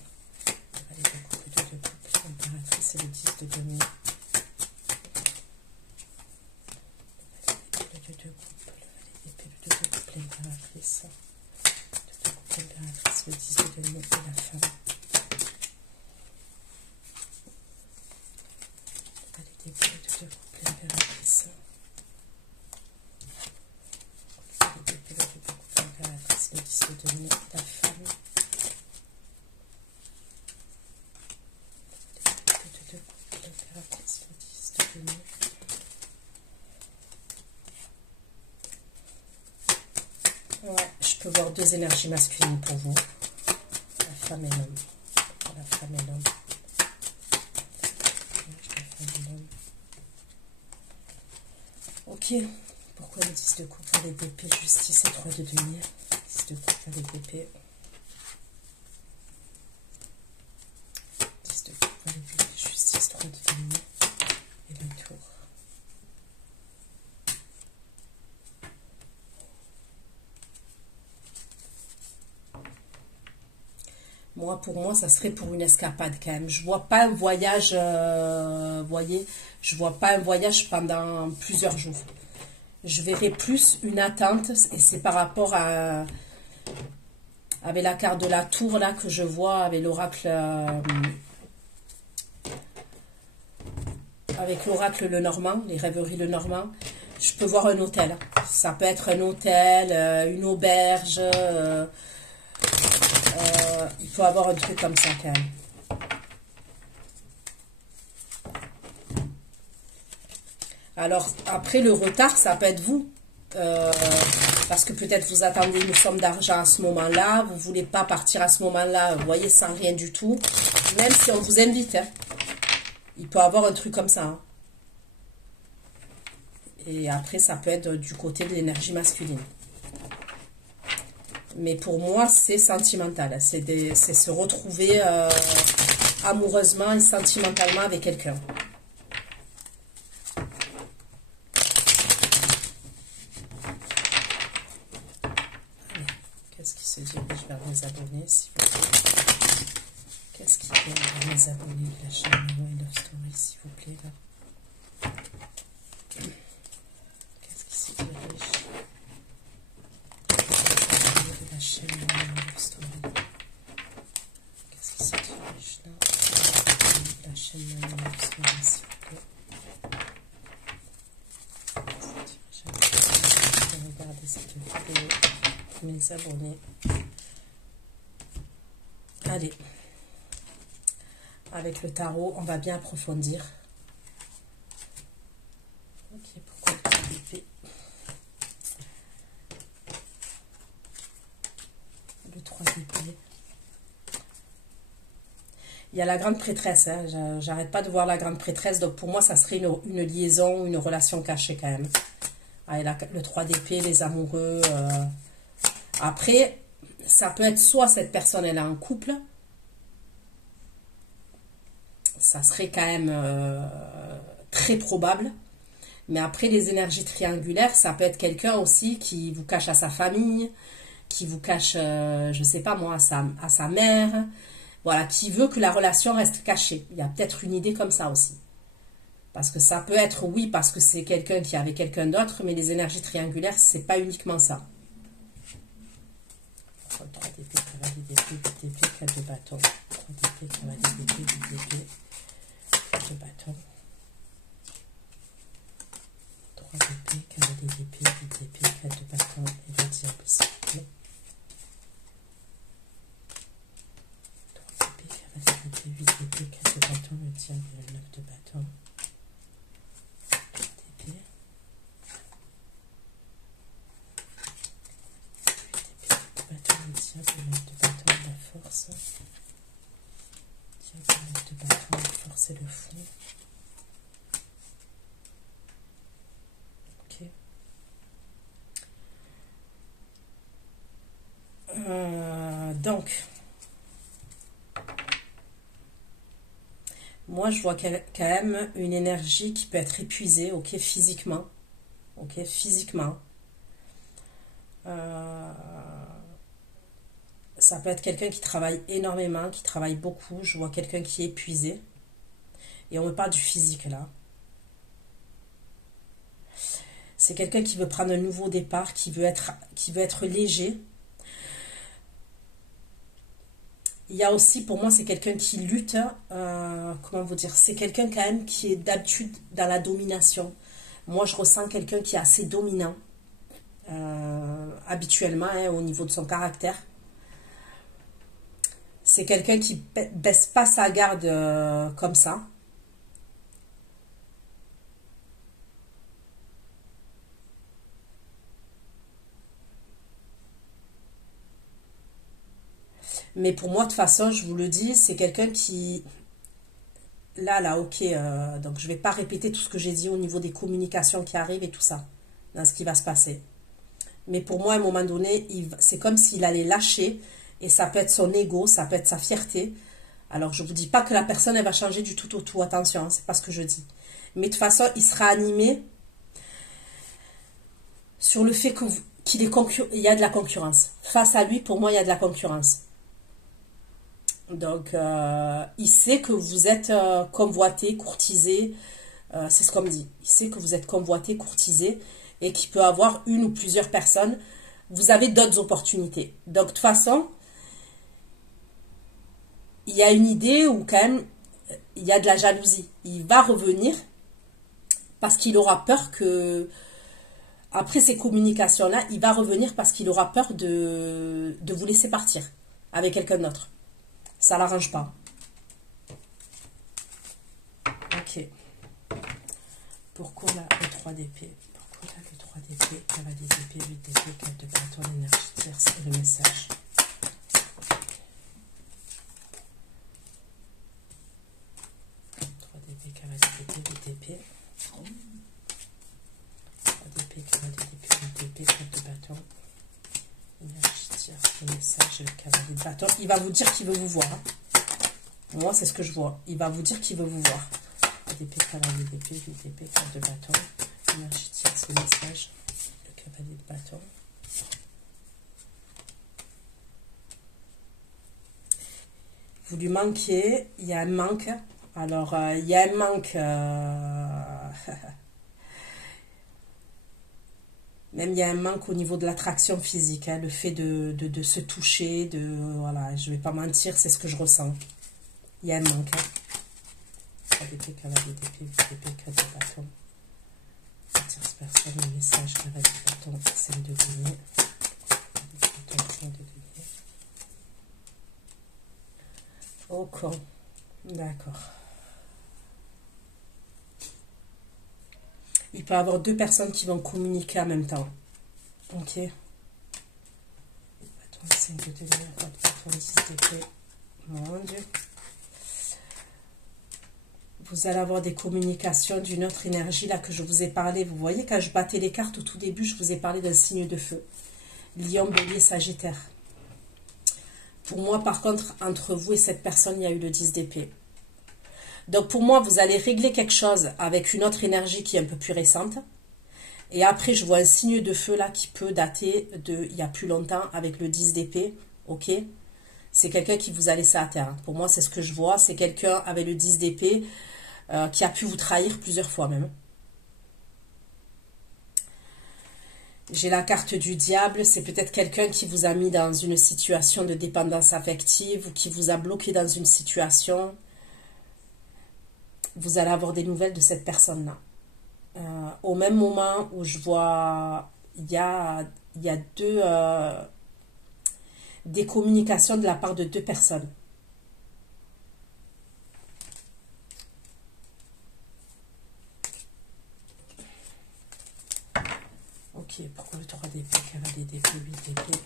Il va aller des coups de couple l'impératrice et le 10 de demi. L'impératrice, le 10 de demi et la femme. Les deux de couple, l'impératrice. L'impératrice, le 10 de demi et la femme. Les deux de couple, l'impératrice, le 10 de demi. Ouais, je peux voir deux énergies masculines pour vous. La femme et l'homme. La femme et l'homme. Ok. Pourquoi le 10 de coupe avec d'épée, justice et 3 de demi? 10 de coupe avec d'épée. 10 de coupe avec d'épée, justice, 3 de demi. Et le tour. Moi, pour moi, ça serait pour une escapade quand même. Je vois pas un voyage, voyez, je vois pas un voyage pendant plusieurs jours. Je verrai plus une attente et c'est par rapport à avec la carte de la tour là que je vois avec l'oracle Lenormand, les rêveries Lenormand. Je peux voir un hôtel. Ça peut être un hôtel, une auberge. Il faut avoir un truc comme ça quand même. Alors, après, le retard, ça peut être vous. Parce que peut-être vous attendez une somme d'argent à ce moment-là. Vous ne voulez pas partir à ce moment-là, vous voyez, sans rien du tout. Même si on vous invite. Hein. Il peut y avoir un truc comme ça. Hein. Et après, ça peut être du côté de l'énergie masculine. Mais pour moi, c'est sentimental. C'est se retrouver amoureusement et sentimentalement avec quelqu'un. Qu'est-ce qui se dirige vers mes abonnés, s'il vous plaît? Qu'est-ce qui vient vers mes abonnés de la chaîne Mano Love Story, s'il vous plaît, là? Qu'est-ce qui se dirige de la chaîne Mano Love Story? Qu'est-ce qui se dirige là? De la chaîne Mano Love Story, s'il vous plaît. Je vais regarder cette vidéo. Mes abonnés. Allez, avec le tarot, on va bien approfondir. Ok, pourquoi le l'épée? Le 3 d'épée. Il y a la grande prêtresse, hein. J'arrête pas de voir la grande prêtresse, donc pour moi, ça serait une liaison, une relation cachée quand même. Allez, le 3 d'épée, les amoureux. Après, ça peut être soit cette personne, elle est en couple. Ça serait quand même très probable. Mais après, les énergies triangulaires, ça peut être quelqu'un aussi qui vous cache à sa famille, qui vous cache, je sais pas moi, à sa mère, Voilà, qui veut que la relation reste cachée. Il y a peut-être une idée comme ça aussi. Parce que ça peut être, oui, parce que c'est quelqu'un qui est avec quelqu'un d'autre, mais les énergies triangulaires, c'est pas uniquement ça. 3 d'épée, cavalier d'épée, 8 d'épée, 4 de bâton. 3 d'épée, cavalier d'épée, 8 d'épée, 4 de bâton. 3 d'épée, cavalier d'épée, 8 d'épée, 4 de bâton et le diable ici. 3 d'épée, cavalier d'épée, 8 d'épée, 4 de bâton, le diable et le 9 de bâton. 4 d'épée. 8 d'épée, 4 de bâton, le diable, le 9 de bâton, la force. Diable, le 9 de bâton, la force et le fond. Ok. Donc, moi je vois quand même une énergie qui peut être épuisée, ok, physiquement. Ok, physiquement. Ça peut être quelqu'un qui travaille énormément, qui travaille beaucoup. Je vois quelqu'un qui est épuisé. Et on me parle du physique là. C'est quelqu'un qui veut prendre un nouveau départ, qui veut être léger. Il y a aussi, pour moi, c'est quelqu'un qui lutte. Comment vous dire? C'est quelqu'un quand même qui est d'habitude dans la domination. Moi, je ressens quelqu'un qui est assez dominant. Habituellement, hein, au niveau de son caractère. C'est quelqu'un qui baisse pas sa garde comme ça. Mais pour moi, de toute façon, je vous le dis, c'est quelqu'un qui... Là, ok. Donc, je ne vais pas répéter tout ce que j'ai dit au niveau des communications qui arrivent et tout ça, dans ce qui va se passer. Mais pour moi, à un moment donné, c'est comme s'il allait lâcher. Et ça peut être son ego, ça peut être sa fierté. Alors, je ne vous dis pas que la personne, elle va changer du tout au tout. Attention, hein, c'est pas ce que je dis. Mais de toute façon, il sera animé sur le fait qu'il y a de la concurrence. Face à lui, pour moi, il y a de la concurrence. Donc, il sait que vous êtes convoité, courtisé. C'est ce qu'on me dit. Il sait que vous êtes convoité, courtisé. Et qu'il peut avoir une ou plusieurs personnes. Vous avez d'autres opportunités. Donc, de toute façon, il y a une idée où quand même, il y a de la jalousie. Il va revenir parce qu'il aura peur que... Après ces communications-là, il va revenir parce qu'il aura peur de vous laisser partir avec quelqu'un d'autre. Ça l'arrange pas. Ok. Pourquoi là le 3 d'épée? Pourquoi là le 3 d'épée? Cavalier d'épée, 8 d'épée, 4 de bâton, l'énergie tierce et le message. 3 d'épée, cavalier d'épée, 8 d'épée. 3 d'épée, cavalier d'épée, 8 d'épée, 4 de bâton. L'énergie tierce, le message et le cavalier de bâton. Il va vous dire qu'il veut vous voir. Hein. Moi, c'est ce que je vois. Il va vous dire qu'il veut vous voir. 3 d'épée, cavalier d'épée, 8 d'épée, 4 de bâton. L'énergie tierce, le message, le cavalier de bâton. Vous lui manquez, il y a un manque. Alors, il y a un manque... Même il y a un manque au niveau de l'attraction physique, hein, le fait de se toucher, voilà, je ne vais pas mentir, c'est ce que je ressens. Il y a un manque. 3 d'épée, cavalier d'épée, 8 d'épée, 4 de bâton. La tierce personne, le message, cavalier de bâton, 5 de denier. 5 de denier. Oh con. D'accord. Il peut y avoir deux personnes qui vont communiquer en même temps. Ok. Bâton, 5 de denier, roi de bâton, 10 d'épée. Mon Dieu. Vous allez avoir des communications d'une autre énergie là que je vous ai parlé. Vous voyez, quand je battais les cartes au tout début, je vous ai parlé d'un signe de feu. Lion, Bélier, Sagittaire. Pour moi, par contre, entre vous et cette personne, il y a eu le 10 d'épée. Donc, pour moi, vous allez régler quelque chose avec une autre énergie qui est un peu plus récente. Et après, je vois un signe de feu là qui peut dater de il y a plus longtemps avec le 10 d'épée. Ok. C'est quelqu'un qui vous a laissé à terre. Pour moi, c'est ce que je vois. C'est quelqu'un avec le 10 d'épée qui a pu vous trahir plusieurs fois même. J'ai la carte du diable. C'est peut-être quelqu'un qui vous a mis dans une situation de dépendance affective ou qui vous a bloqué dans une situation. Vous allez avoir des nouvelles de cette personne-là. Au même moment où je vois, il y a des communications de la part de deux personnes. Ok, pourquoi le 3 d'épée, cavalier d'épée, 8 d'épée,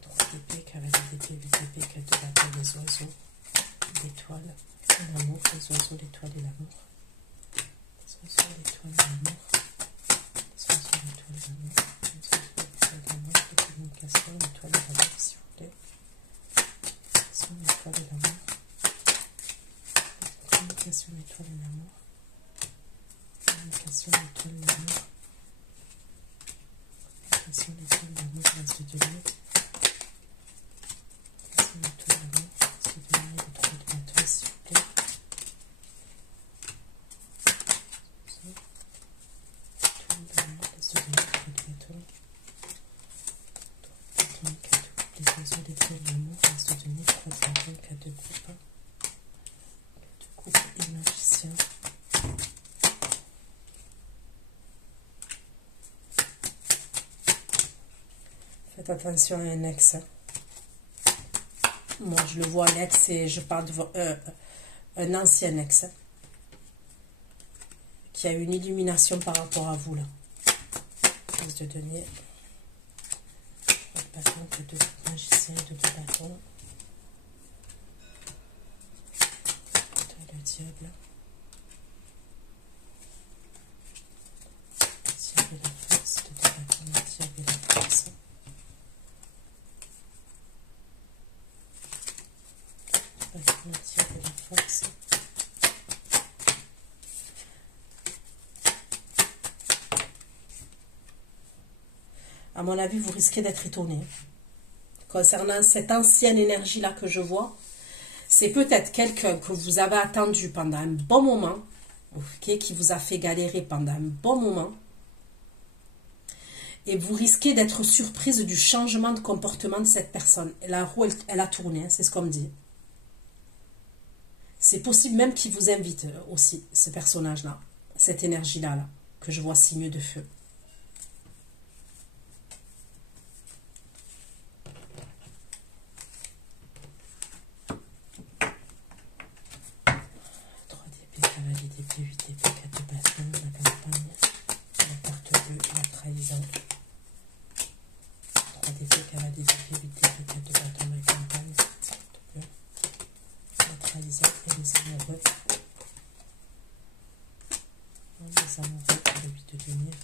3 d'épée, cavalier d'épée, 8 d'épée, 4 de bâton, les oiseaux, l'étoile, l'amour, les oiseaux, l'étoile et l'amour. Les oiseaux, l'étoile et l'amour. Les oiseaux, l'étoile et l'amour. Les oiseaux, l'étoile et l'amour. Les communications, l'étoile et l'amour, s'il vous plaît. Les oiseaux, l'étoile et l'amour. Les communications, l'étoile et l'amour. Communication, l'étoile, l'amour. Communication, l'étoile, l'amour, reste de Dieu. Communication, l'étoile, l'amour, reste de Dieu, le 3 de bâton, s'il vous plaît. L'étoile, l'amour, reste de Dieu, le 3 de bâton. Les oiseaux, l'étoile, l'amour, reste de Dieu, 3 de bâton, 4 de coupe. 4 de coupe et magicien. Faites attention à un ex. Moi, je le vois, l'ex, et je parle de un ancien ex qui a une illumination par rapport à vous, là. Prise de denier. 3 de bâton, 4 de magicien, 2 de bâton. Le diable. Le diable et la force, 2 de bâton, le diable et la force. Le diable et la force. À mon avis, vous risquez d'être étonné. Concernant cette ancienne énergie-là que je vois, c'est peut-être quelqu'un que vous avez attendu pendant un bon moment, okay, qui vous a fait galérer pendant un bon moment, et vous risquez d'être surprise du changement de comportement de cette personne. La roue, elle a tourné, hein, c'est ce qu'on me dit. C'est possible même qu'il vous invite aussi, ce personnage-là, cette énergie-là, là, que je vois signe de feu. Cavalier d'épée, 8 d'épée, 4 de bâton, la campagne, la carte bleue et la trahison. 3 d'épée, cavalier d'épée, 8 d'épée, 4 de bâton, la campagne, la carte bleue, la trahison et les amoureux. Les amoureux et le 8 de denier.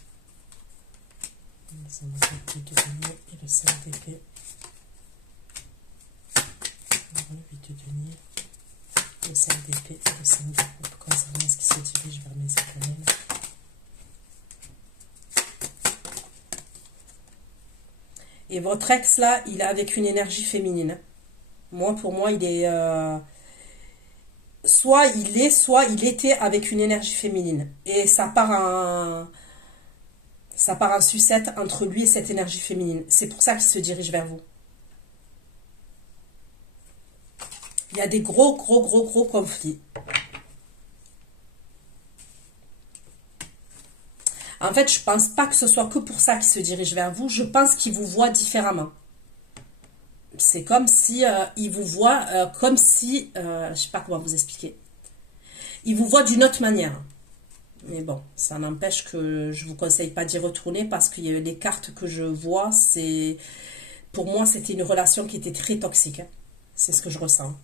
Les amoureux, le 8 de denier et le 5 d'épée. Le 8 de denier. Le 5 d'épée et le 5 de coupe concernant ce qui se dirige vers mes éternels. Et votre ex là, il est avec une énergie féminine. Moi, pour moi, il est soit il était avec une énergie féminine. Et ça part en sucette entre lui et cette énergie féminine. C'est pour ça qu'il se dirige vers vous. Il y a des gros conflits. En fait, je pense pas que ce soit que pour ça qu'il se dirige vers vous. Je pense qu'il vous voit différemment. C'est comme si il vous voit comme si... je sais pas comment vous expliquer. Il vous voit d'une autre manière. Mais bon, ça n'empêche que je vous conseille pas d'y retourner parce que les cartes que je vois, c'est... Pour moi, c'était une relation qui était très toxique. Hein. C'est ce que je ressens.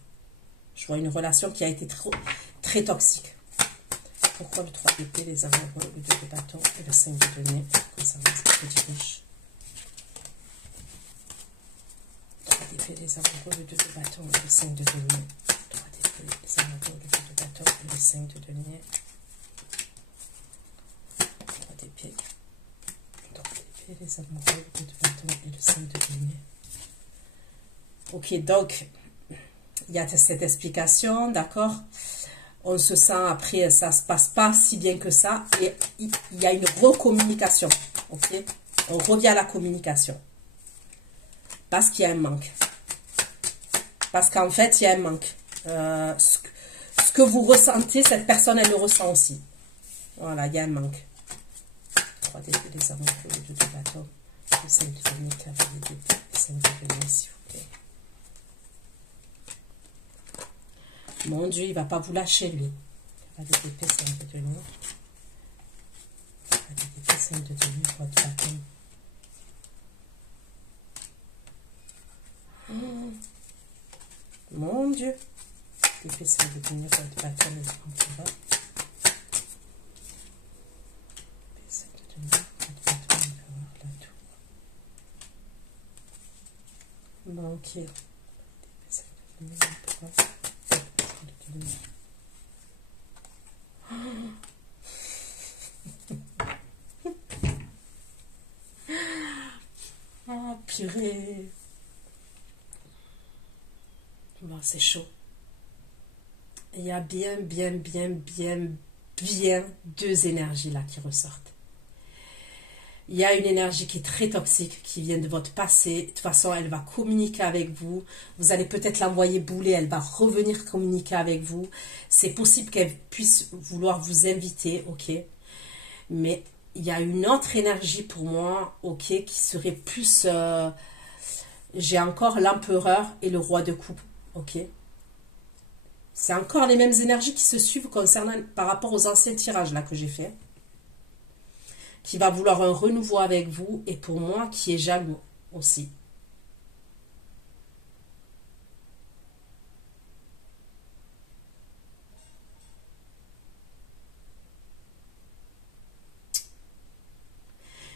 Je vois une relation qui a été très toxique. Pourquoi le 3 d'épée, les amoureux, le 2 de bâton et le 5 de denier concernant cette petite riche. 3 d'épée, les amoureux, le 2 de bâton et le 5 de denier. 3 d'épée, les amoureux, le 2 de bâton et le 5 de denier. 3 d'épée, les amoureux, le 2 de bâton et le 5 de denier. Ok, donc, il y a cette explication, d'accord? On se sent après, ça ne se passe pas si bien que ça. Et il y a une recommunication, ok? On revient à la communication. Parce qu'il y a un manque. Parce qu'en fait, il y a un manque. Ce que vous ressentez, cette personne, elle le ressent aussi. Voilà, il y a un manque. 3 dés, les amours, le 2 de bâton, le 5 de denier, cavalier d'épée, le 5 de denier, s'il vous plaît. Mon Dieu, il ne va pas vous lâcher, lui. Cavalier d'épée, 5 de denier. Cavalier d'épée, 5 de denier, 3 de bâton. Mon Dieu. Épée, 5 de denier, 3 de bâton, les amours, qui va. Épée, 5 de denier, 3 de bâton, on peut voir la tour. Banquier. Épée, 5 de denier, 3 de denier. Ah, purée. Bon, c'est chaud. Il y a bien deux énergies là qui ressortent. Il y a une énergie qui est très toxique, qui vient de votre passé. De toute façon, elle va communiquer avec vous. Vous allez peut-être l'envoyer bouler, elle va revenir communiquer avec vous. C'est possible qu'elle puisse vouloir vous inviter, ok? Mais il y a une autre énergie pour moi, ok, qui serait plus... j'ai encore l'empereur et le roi de coupe, ok? C'est encore les mêmes énergies qui se suivent concernant, par rapport aux anciens tirages là que j'ai fait. Qui va vouloir un renouveau avec vous et pour moi qui est jaloux aussi.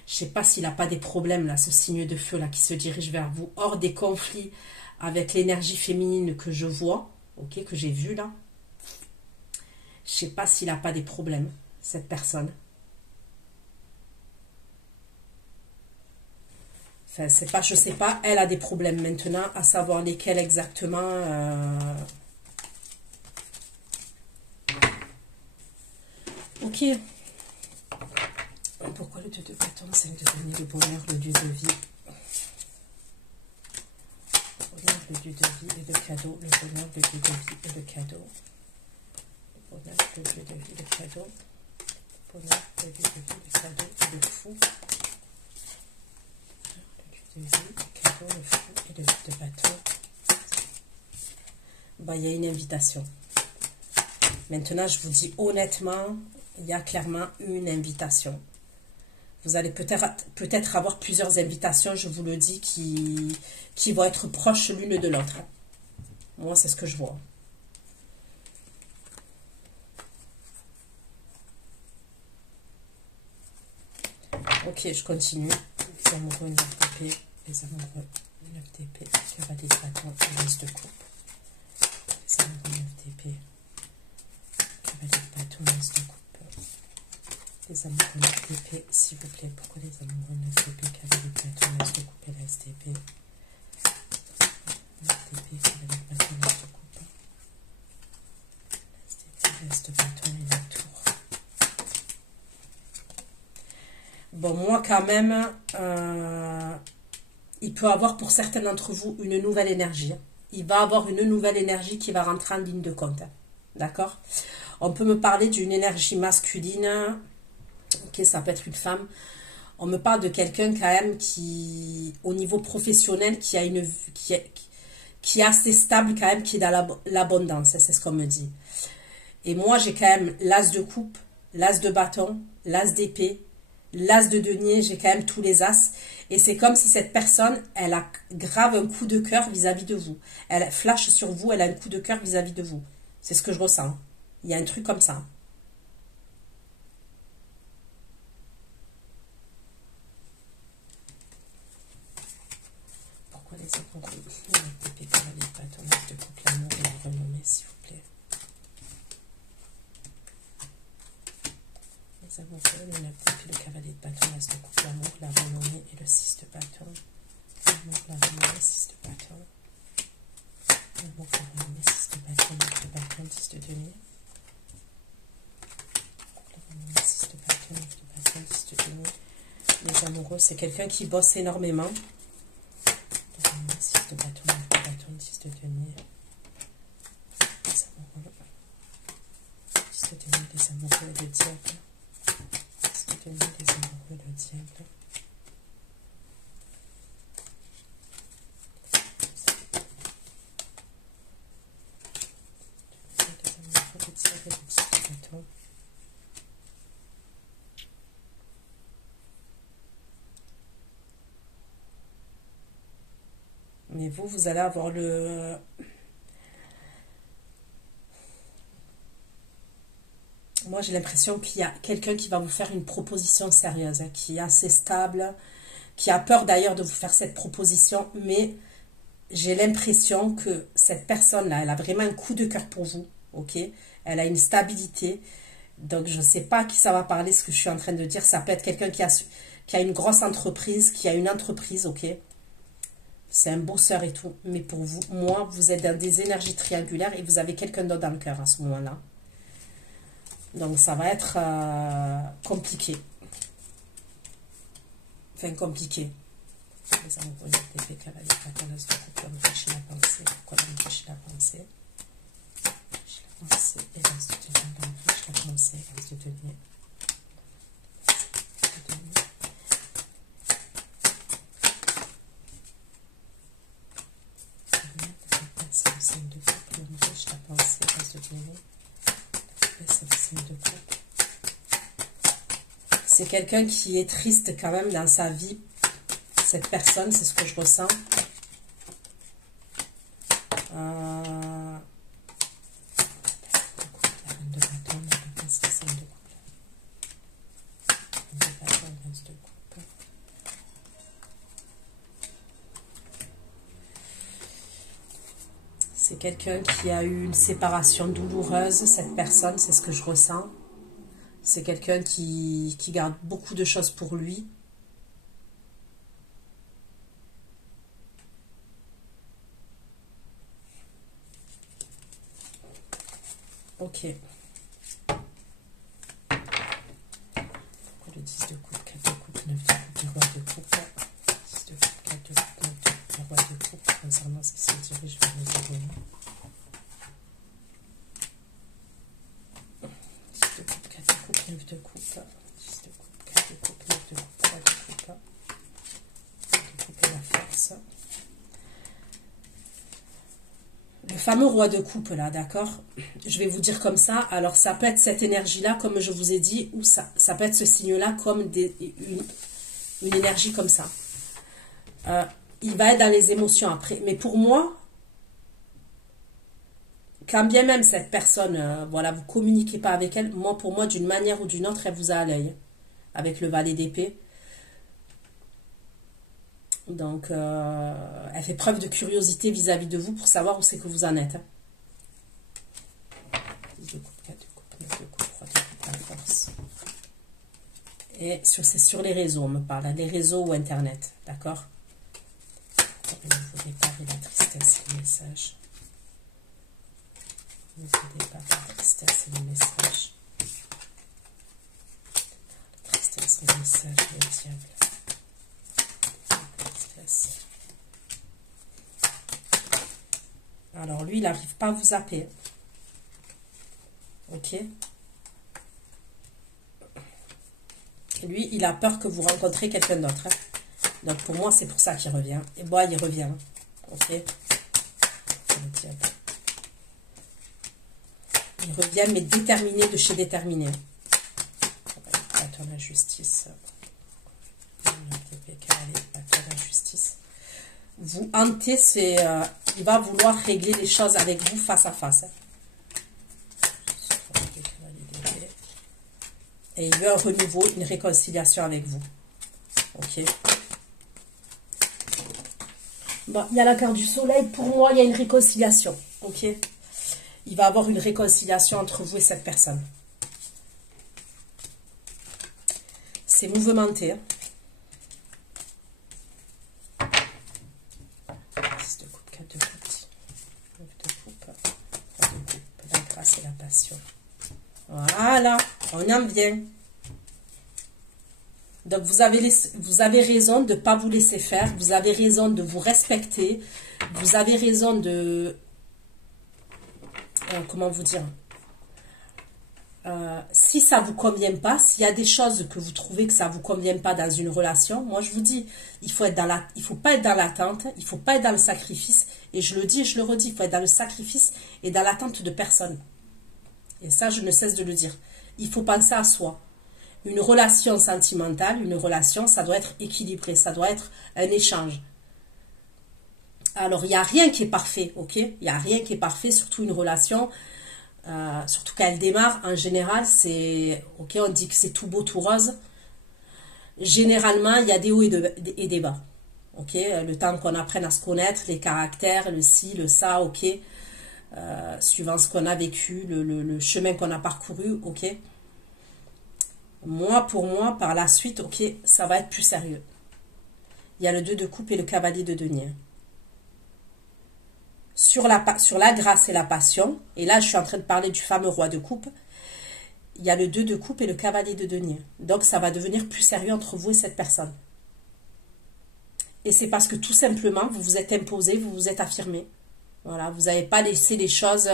Je ne sais pas s'il n'a pas des problèmes là, ce signe de feu là qui se dirige vers vous, hors des conflits avec l'énergie féminine que je vois, ok, que j'ai vu là. Je ne sais pas s'il n'a pas des problèmes, cette personne. Enfin, c'est pas, je sais pas, elle a des problèmes maintenant, à savoir lesquels exactement. Ok. Pourquoi le 2 de bâton, 5 de denier, le bonheur, le dieu de vie? Le bonheur, le dieu de vie et le cadeau. Le bonheur, le dieu de vie et le cadeau. Le bonheur, le dieu de vie et le cadeau. Le bonheur, le dieu de vie et le cadeau. Et le fou. Le dieu de vie, le cadeau, le fou et le 2 de bâton. Bah, il y a une invitation. Maintenant, je vous dis honnêtement, il y a clairement une invitation. Vous allez peut-être avoir plusieurs invitations, je vous le dis, qui vont être proches l'une de l'autre. Moi, c'est ce que je vois. Ok, je continue. Les amoureux, 9 d'épée. Les amoureux, 9 d'épée. Cavalier de bâton, 10 de coupe. Les amoureux, 9 d'épée. Cavalier de bâton, 10 de coupe. Les amoureux 9 d'épée, s'il vous plaît. Pourquoi les amoureux 9 d'épée, cavalier de bâton, 9 de coupe et la d'épée? 9 d'épée, cavalier de bâton, 9 de coupe. La de bâton et la tour. Bon, moi quand même, il peut avoir pour certains d'entre vous une nouvelle énergie. Il va avoir une nouvelle énergie qui va rentrer en ligne de compte. D'accord? On peut me parler d'une énergie masculine. Ok, ça peut être une femme. On me parle de quelqu'un quand même qui, au niveau professionnel, qui est assez stable quand même, qui est dans l'abondance. C'est ce qu'on me dit. Et moi, j'ai quand même l'as de coupe, l'as de bâton, l'as d'épée, l'as de denier. J'ai quand même tous les as. Et c'est comme si cette personne, elle a grave un coup de cœur vis-à-vis de vous. Elle flash sur vous, elle a un coup de cœur vis-à-vis de vous. C'est ce que je ressens. Il y a un truc comme ça. Pourquoi les amoureux d'épée, cavalier de bâton, de coupe, l'amour et la renommée, s'il vous plaît? Les amoureux, le 9 d'épée, le cavalier de bâton, l'as de coupe, l'amour, la renommée et le 6 de bâton. L'amour, la renommée, 6 de bâton. L'amour terminé, 6 de bâton, 9 de bâton, 10 de denier. 6 de bâton, 9 de bâton, 10 de denier. Les amoureux, c'est quelqu'un qui bosse énormément. 6 de bâton, 9 de bâton, 10 de denier. Les amoureux. 10 de denier, les amoureux et le diable. 10 de denier, les amoureux et le diable. Mais vous allez avoir le... Moi, j'ai l'impression qu'il y a quelqu'un qui va vous faire une proposition sérieuse, hein, qui est assez stable, qui a peur d'ailleurs de vous faire cette proposition, mais j'ai l'impression que cette personne-là, elle a vraiment un coup de cœur pour vous, ok? Elle a une stabilité, donc je ne sais pas à qui ça va parler, ce que je suis en train de dire. Ça peut être quelqu'un qui a une grosse entreprise, qui a une entreprise, ok? C'est un bosseur et tout. Mais pour vous, moi, vous êtes dans des énergies triangulaires et vous avez quelqu'un d'autre dans le cœur à ce moment-là. Donc, ça va être compliqué. Enfin, compliqué. Les amoureux d'épée, cavalier, patalas de couple, m'empêcher la pensée. Pourquoi m'empêcher la pensée? La pensée, et l'as de tenir, m'empêche la pensée, l'as de tenir. C'est quelqu'un qui est triste quand même dans sa vie. Cette personne, c'est ce que je ressens. C'est quelqu'un qui a eu une séparation douloureuse, cette personne, c'est ce que je ressens. C'est quelqu'un qui garde beaucoup de choses pour lui. Ok. Le 10 de coupe, 4 de coupe, 9 de coupe, le roi de coupe. 10 de coupe, 4 de coupe, 9 de coupe, le roi de coupe. Concernant ce qui se dirige vers les abonnés. 10 de coupe, 4 de coupe, 9 de coupe. 10 de coupe, 4 de coupe, 9 de coupe, 3 de coupe. 3 de coupe et la force. Le fameux roi de coupe là, d'accord? Je vais vous dire comme ça. Alors ça peut être cette énergie-là, comme je vous ai dit, ou ça peut être ce signe-là comme une énergie comme ça. Il va être dans les émotions après. Mais pour moi, quand bien même cette personne, voilà, vous ne communiquez pas avec elle, pour moi, d'une manière ou d'une autre, elle vous a à l'œil. Avec le valet d'épée. Donc, elle fait preuve de curiosité vis-à-vis de vous pour savoir où c'est que vous en êtes. 10 de coupe, 4 de coupe, 9 de coupe, 3 de coupe, la force. Et c'est sur les réseaux, on me parle, les réseaux ou Internet, d'accord? Le nouveau départ et la tristesse, les messages. Le nouveau départ, la tristesse et les messages. La tristesse, les messages, le diable. Alors lui, il n'arrive pas à vous zapper. Ok. Lui, il a peur que vous rencontrez quelqu'un d'autre. Hein. Donc pour moi, c'est pour ça qu'il revient. Et moi, il revient. Ok. Il revient, mais déterminé de chez déterminé. Attends, la justice. La justice. Vous hantez, il va vouloir régler les choses avec vous face à face. Et il veut un renouveau, une réconciliation avec vous. Ok. Bon, il y a la carte du soleil. Pour moi, il y a une réconciliation. Ok. Il va avoir une réconciliation entre vous et cette personne. C'est mouvementé. Hein. 10 de coupe, 4 de coupe, 9 de la passion. Voilà, on y en vient. Donc, vous avez raison de ne pas vous laisser faire. Vous avez raison de vous respecter. Vous avez raison de... comment vous dire, si ça ne vous convient pas, s'il y a des choses que vous trouvez que ça ne vous convient pas dans une relation, moi je vous dis, il faut pas être dans l'attente, il ne faut pas être dans le sacrifice, et je le dis et je le redis, il faut être dans le sacrifice et dans l'attente de personne. Et ça, je ne cesse de le dire. Il faut penser à soi. Une relation sentimentale, une relation, ça doit être équilibré, ça doit être un échange. Alors, il n'y a rien qui est parfait, ok? Il n'y a rien qui est parfait, surtout une relation, surtout quand elle démarre, en général, c'est, ok, on dit que c'est tout beau, tout rose. Généralement, il y a des hauts et des bas, ok? Le temps qu'on apprenne à se connaître, les caractères, le ci, le ça, ok? Suivant ce qu'on a vécu, le chemin qu'on a parcouru, ok? Pour moi, par la suite, ok, ça va être plus sérieux. Il y a le 2 de coupe et le cavalier de denier. Sur la grâce et la passion, et là je suis en train de parler du fameux roi de coupe, il y a le 2 de coupe et le cavalier de denier. Donc ça va devenir plus sérieux entre vous et cette personne. Et c'est parce que tout simplement, vous vous êtes imposé, vous vous êtes affirmé. Voilà, vous n'avez pas laissé les choses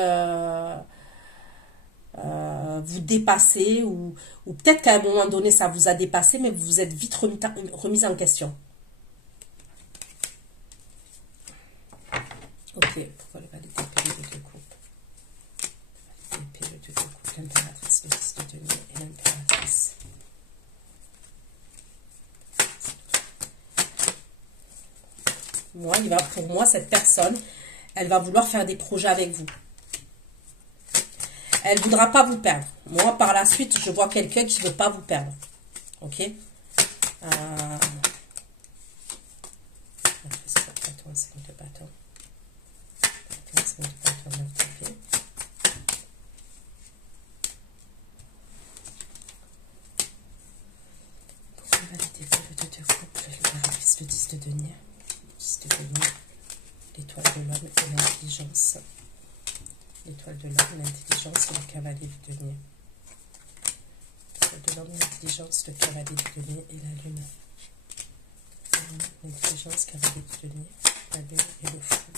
vous dépasser, ou peut-être qu'à un moment donné ça vous a dépassé, mais vous vous êtes vite remis en question. Ok, pourquoi le valet d'épée, le 2 de coupe? L'épée, le 2 de coupe, l'impératrice, le 10 de denier et l'impératrice. Pour moi, cette personne, elle va vouloir faire des projets avec vous. Elle ne voudra pas vous perdre. Moi, par la suite, je vois quelqu'un qui ne veut pas vous perdre. Ok? Le 10 de denier, l'étoile de l'homme et l'intelligence. L'étoile de l'homme, l'intelligence et le cavalier du denier. L'étoile de l'homme, l'intelligence, le cavalier du denier et la lune. L'intelligence, cavalier du denier, la lune et le fou.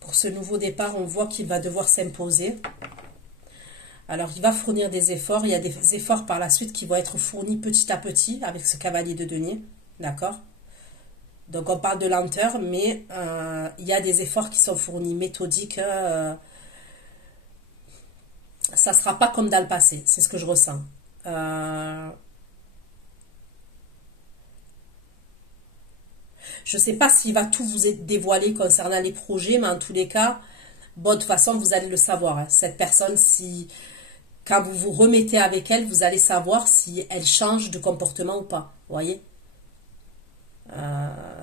Pour ce nouveau départ, on voit qu'il va devoir s'imposer. Alors, il va fournir des efforts. Il y a des efforts par la suite qui vont être fournis petit à petit avec ce cavalier de denier. D'accord? Donc, on parle de lenteur, mais il y a des efforts qui sont fournis méthodiques. Ça ne sera pas comme dans le passé. C'est ce que je ressens. Je ne sais pas s'il va tout vous dévoiler concernant les projets, mais en tous les cas, bon, de toute façon, vous allez le savoir. Hein. Cette personne, quand vous vous remettez avec elle, vous allez savoir si elle change de comportement ou pas. Vous voyez?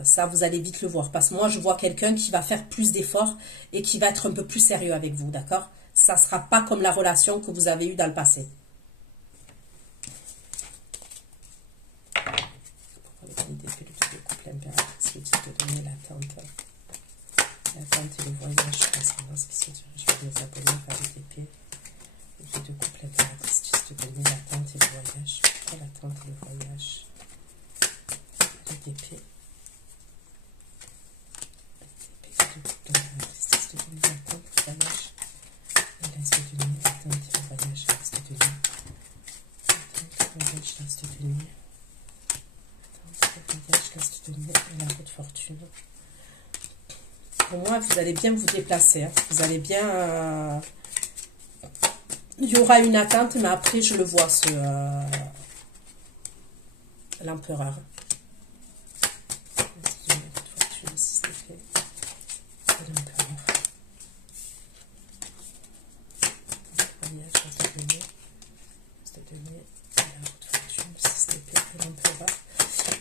Ça, vous allez vite le voir. Parce que moi, je vois quelqu'un qui va faire plus d'efforts et qui va être un peu plus sérieux avec vous. D'accord? Ça ne sera pas comme la relation que vous avez eue dans le passé. L'impératrice, le 10 de denier, l'attente. L'attente et le voyage, l'ascendance qui se dirige vers les abonnés par les épées. Le 2 de coupe, l'impératrice, 10 de denier, l'attente et le voyage. Pourquoi l'attente et le voyage? Les épées. Le 2 de coupe, l'impératrice, 10 de denier, l'attente, le voyage. Et l'as de denier, l'attente et le voyage, l'as de denier. L'attente, le voyage, l'as de denier. Et la roue de fortune. Pour moi, vous allez bien vous déplacer. Hein. Vous allez bien... Il y aura une attente, mais après, je le vois, l'empereur.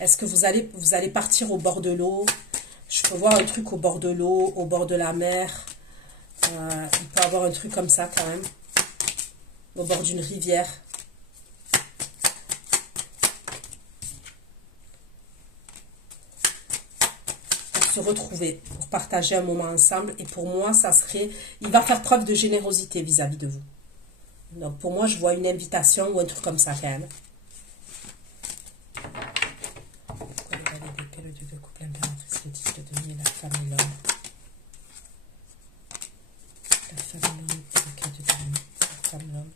Est-ce que vous allez partir au bord de l'eau? Je peux voir un truc au bord de l'eau, au bord de la mer. Il peut y avoir un truc comme ça quand même. Au bord d'une rivière. se retrouver, pour partager un moment ensemble. Et pour moi, ça serait... Il va faire preuve de générosité vis-à-vis de vous. Donc pour moi, je vois une invitation ou un truc comme ça quand même. Pourquoi le valet d'épée, le dieu de coupe, l'impératrice, le 10 de denier, la femme et l'homme. La femme, l'homme et le 4 de denier. La femme, l'homme.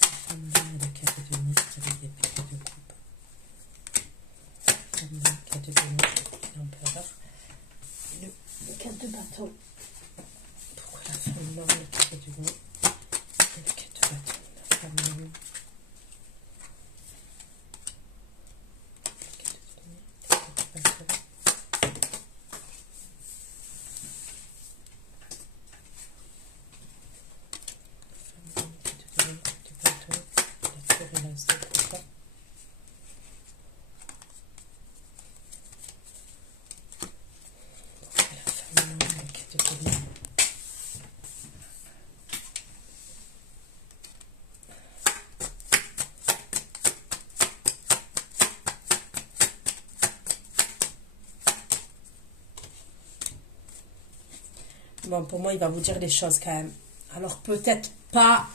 La femme, l'homme et le 4 de denier, le valet d'épée, le de coupe. La femme, l'homme, 4 de denier, l'empereur. Le 4 de bâton. Pourquoi la femme, l'homme, le 4 de denier et le 4 de bâton. La femme, l'homme. Bon, pour moi, il va vous dire les choses quand même. Alors, peut-être pas...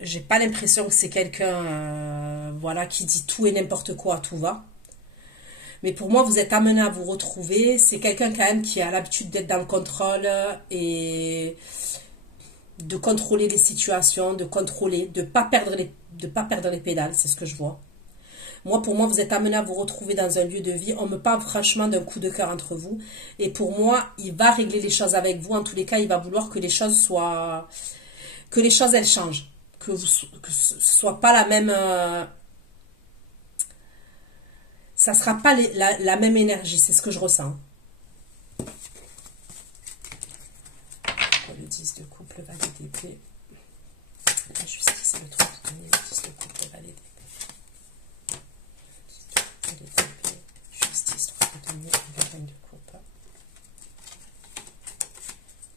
j'ai pas l'impression que c'est quelqu'un voilà, qui dit tout et n'importe quoi, tout va. Mais pour moi, vous êtes amené à vous retrouver. C'est quelqu'un quand même qui a l'habitude d'être dans le contrôle et de contrôler les situations, de contrôler, de pas perdre les pédales. C'est ce que je vois. Moi, pour moi, vous êtes amené à vous retrouver dans un lieu de vie. On me parle franchement d'un coup de cœur entre vous. Et pour moi, il va régler les choses avec vous. En tous les cas, il va vouloir que les choses soient... Que les choses, elles changent. Que ce soit pas la même... ça sera pas la même énergie. C'est ce que je ressens. Le 10 de coupe, le valet d'épée. La justice, le 3 de denier, le 10 de coupe, le valet d'épée. Justice, 3 de denier, la reine de coupe.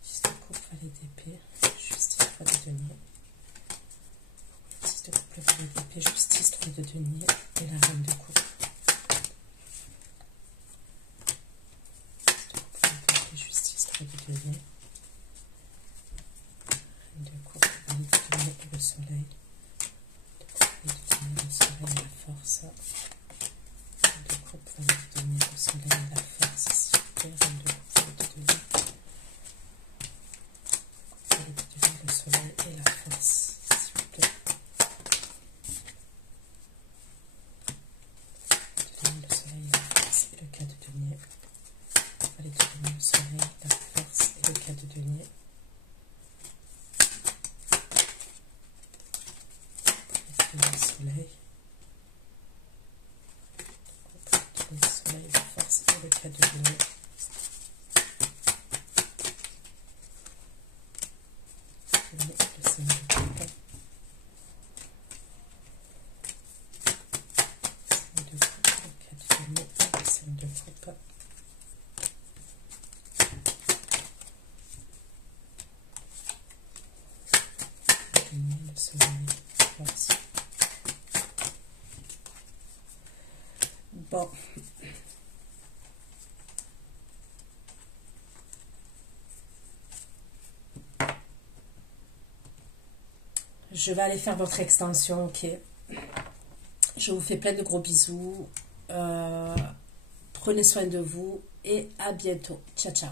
10 de coupe, valet d'épée. Justice, 3 de denier. 10 de coupe, le valet d'épée. Justice, 3 de denier et la reine de coupe. 10 de coupe, valet d'épée. Justice, 3 de denier. Reine de coupe, valet de denier et le soleil. De coupe, valet de denier, le soleil et la force. De coupe, valet de denier, le soleil et la force, s'il vous plaît. Reine de coupe, valet de denier. Valet de denier, le soleil et la force, s'il vous plaît. Le soleil et la force et le 4 de denier. Valet de denier, le soleil, la force et le 4 de denier. Le soleil. Le soleil, la force et le 4 de denier. Le soleil de coupe. Le 5 de coupe, le 4 de denier, le 5 de coupe. Le soleil, la force. Bon. Je vais aller faire votre extension, ok. Je vous fais plein de gros bisous. Prenez soin de vous et à bientôt. Ciao, ciao.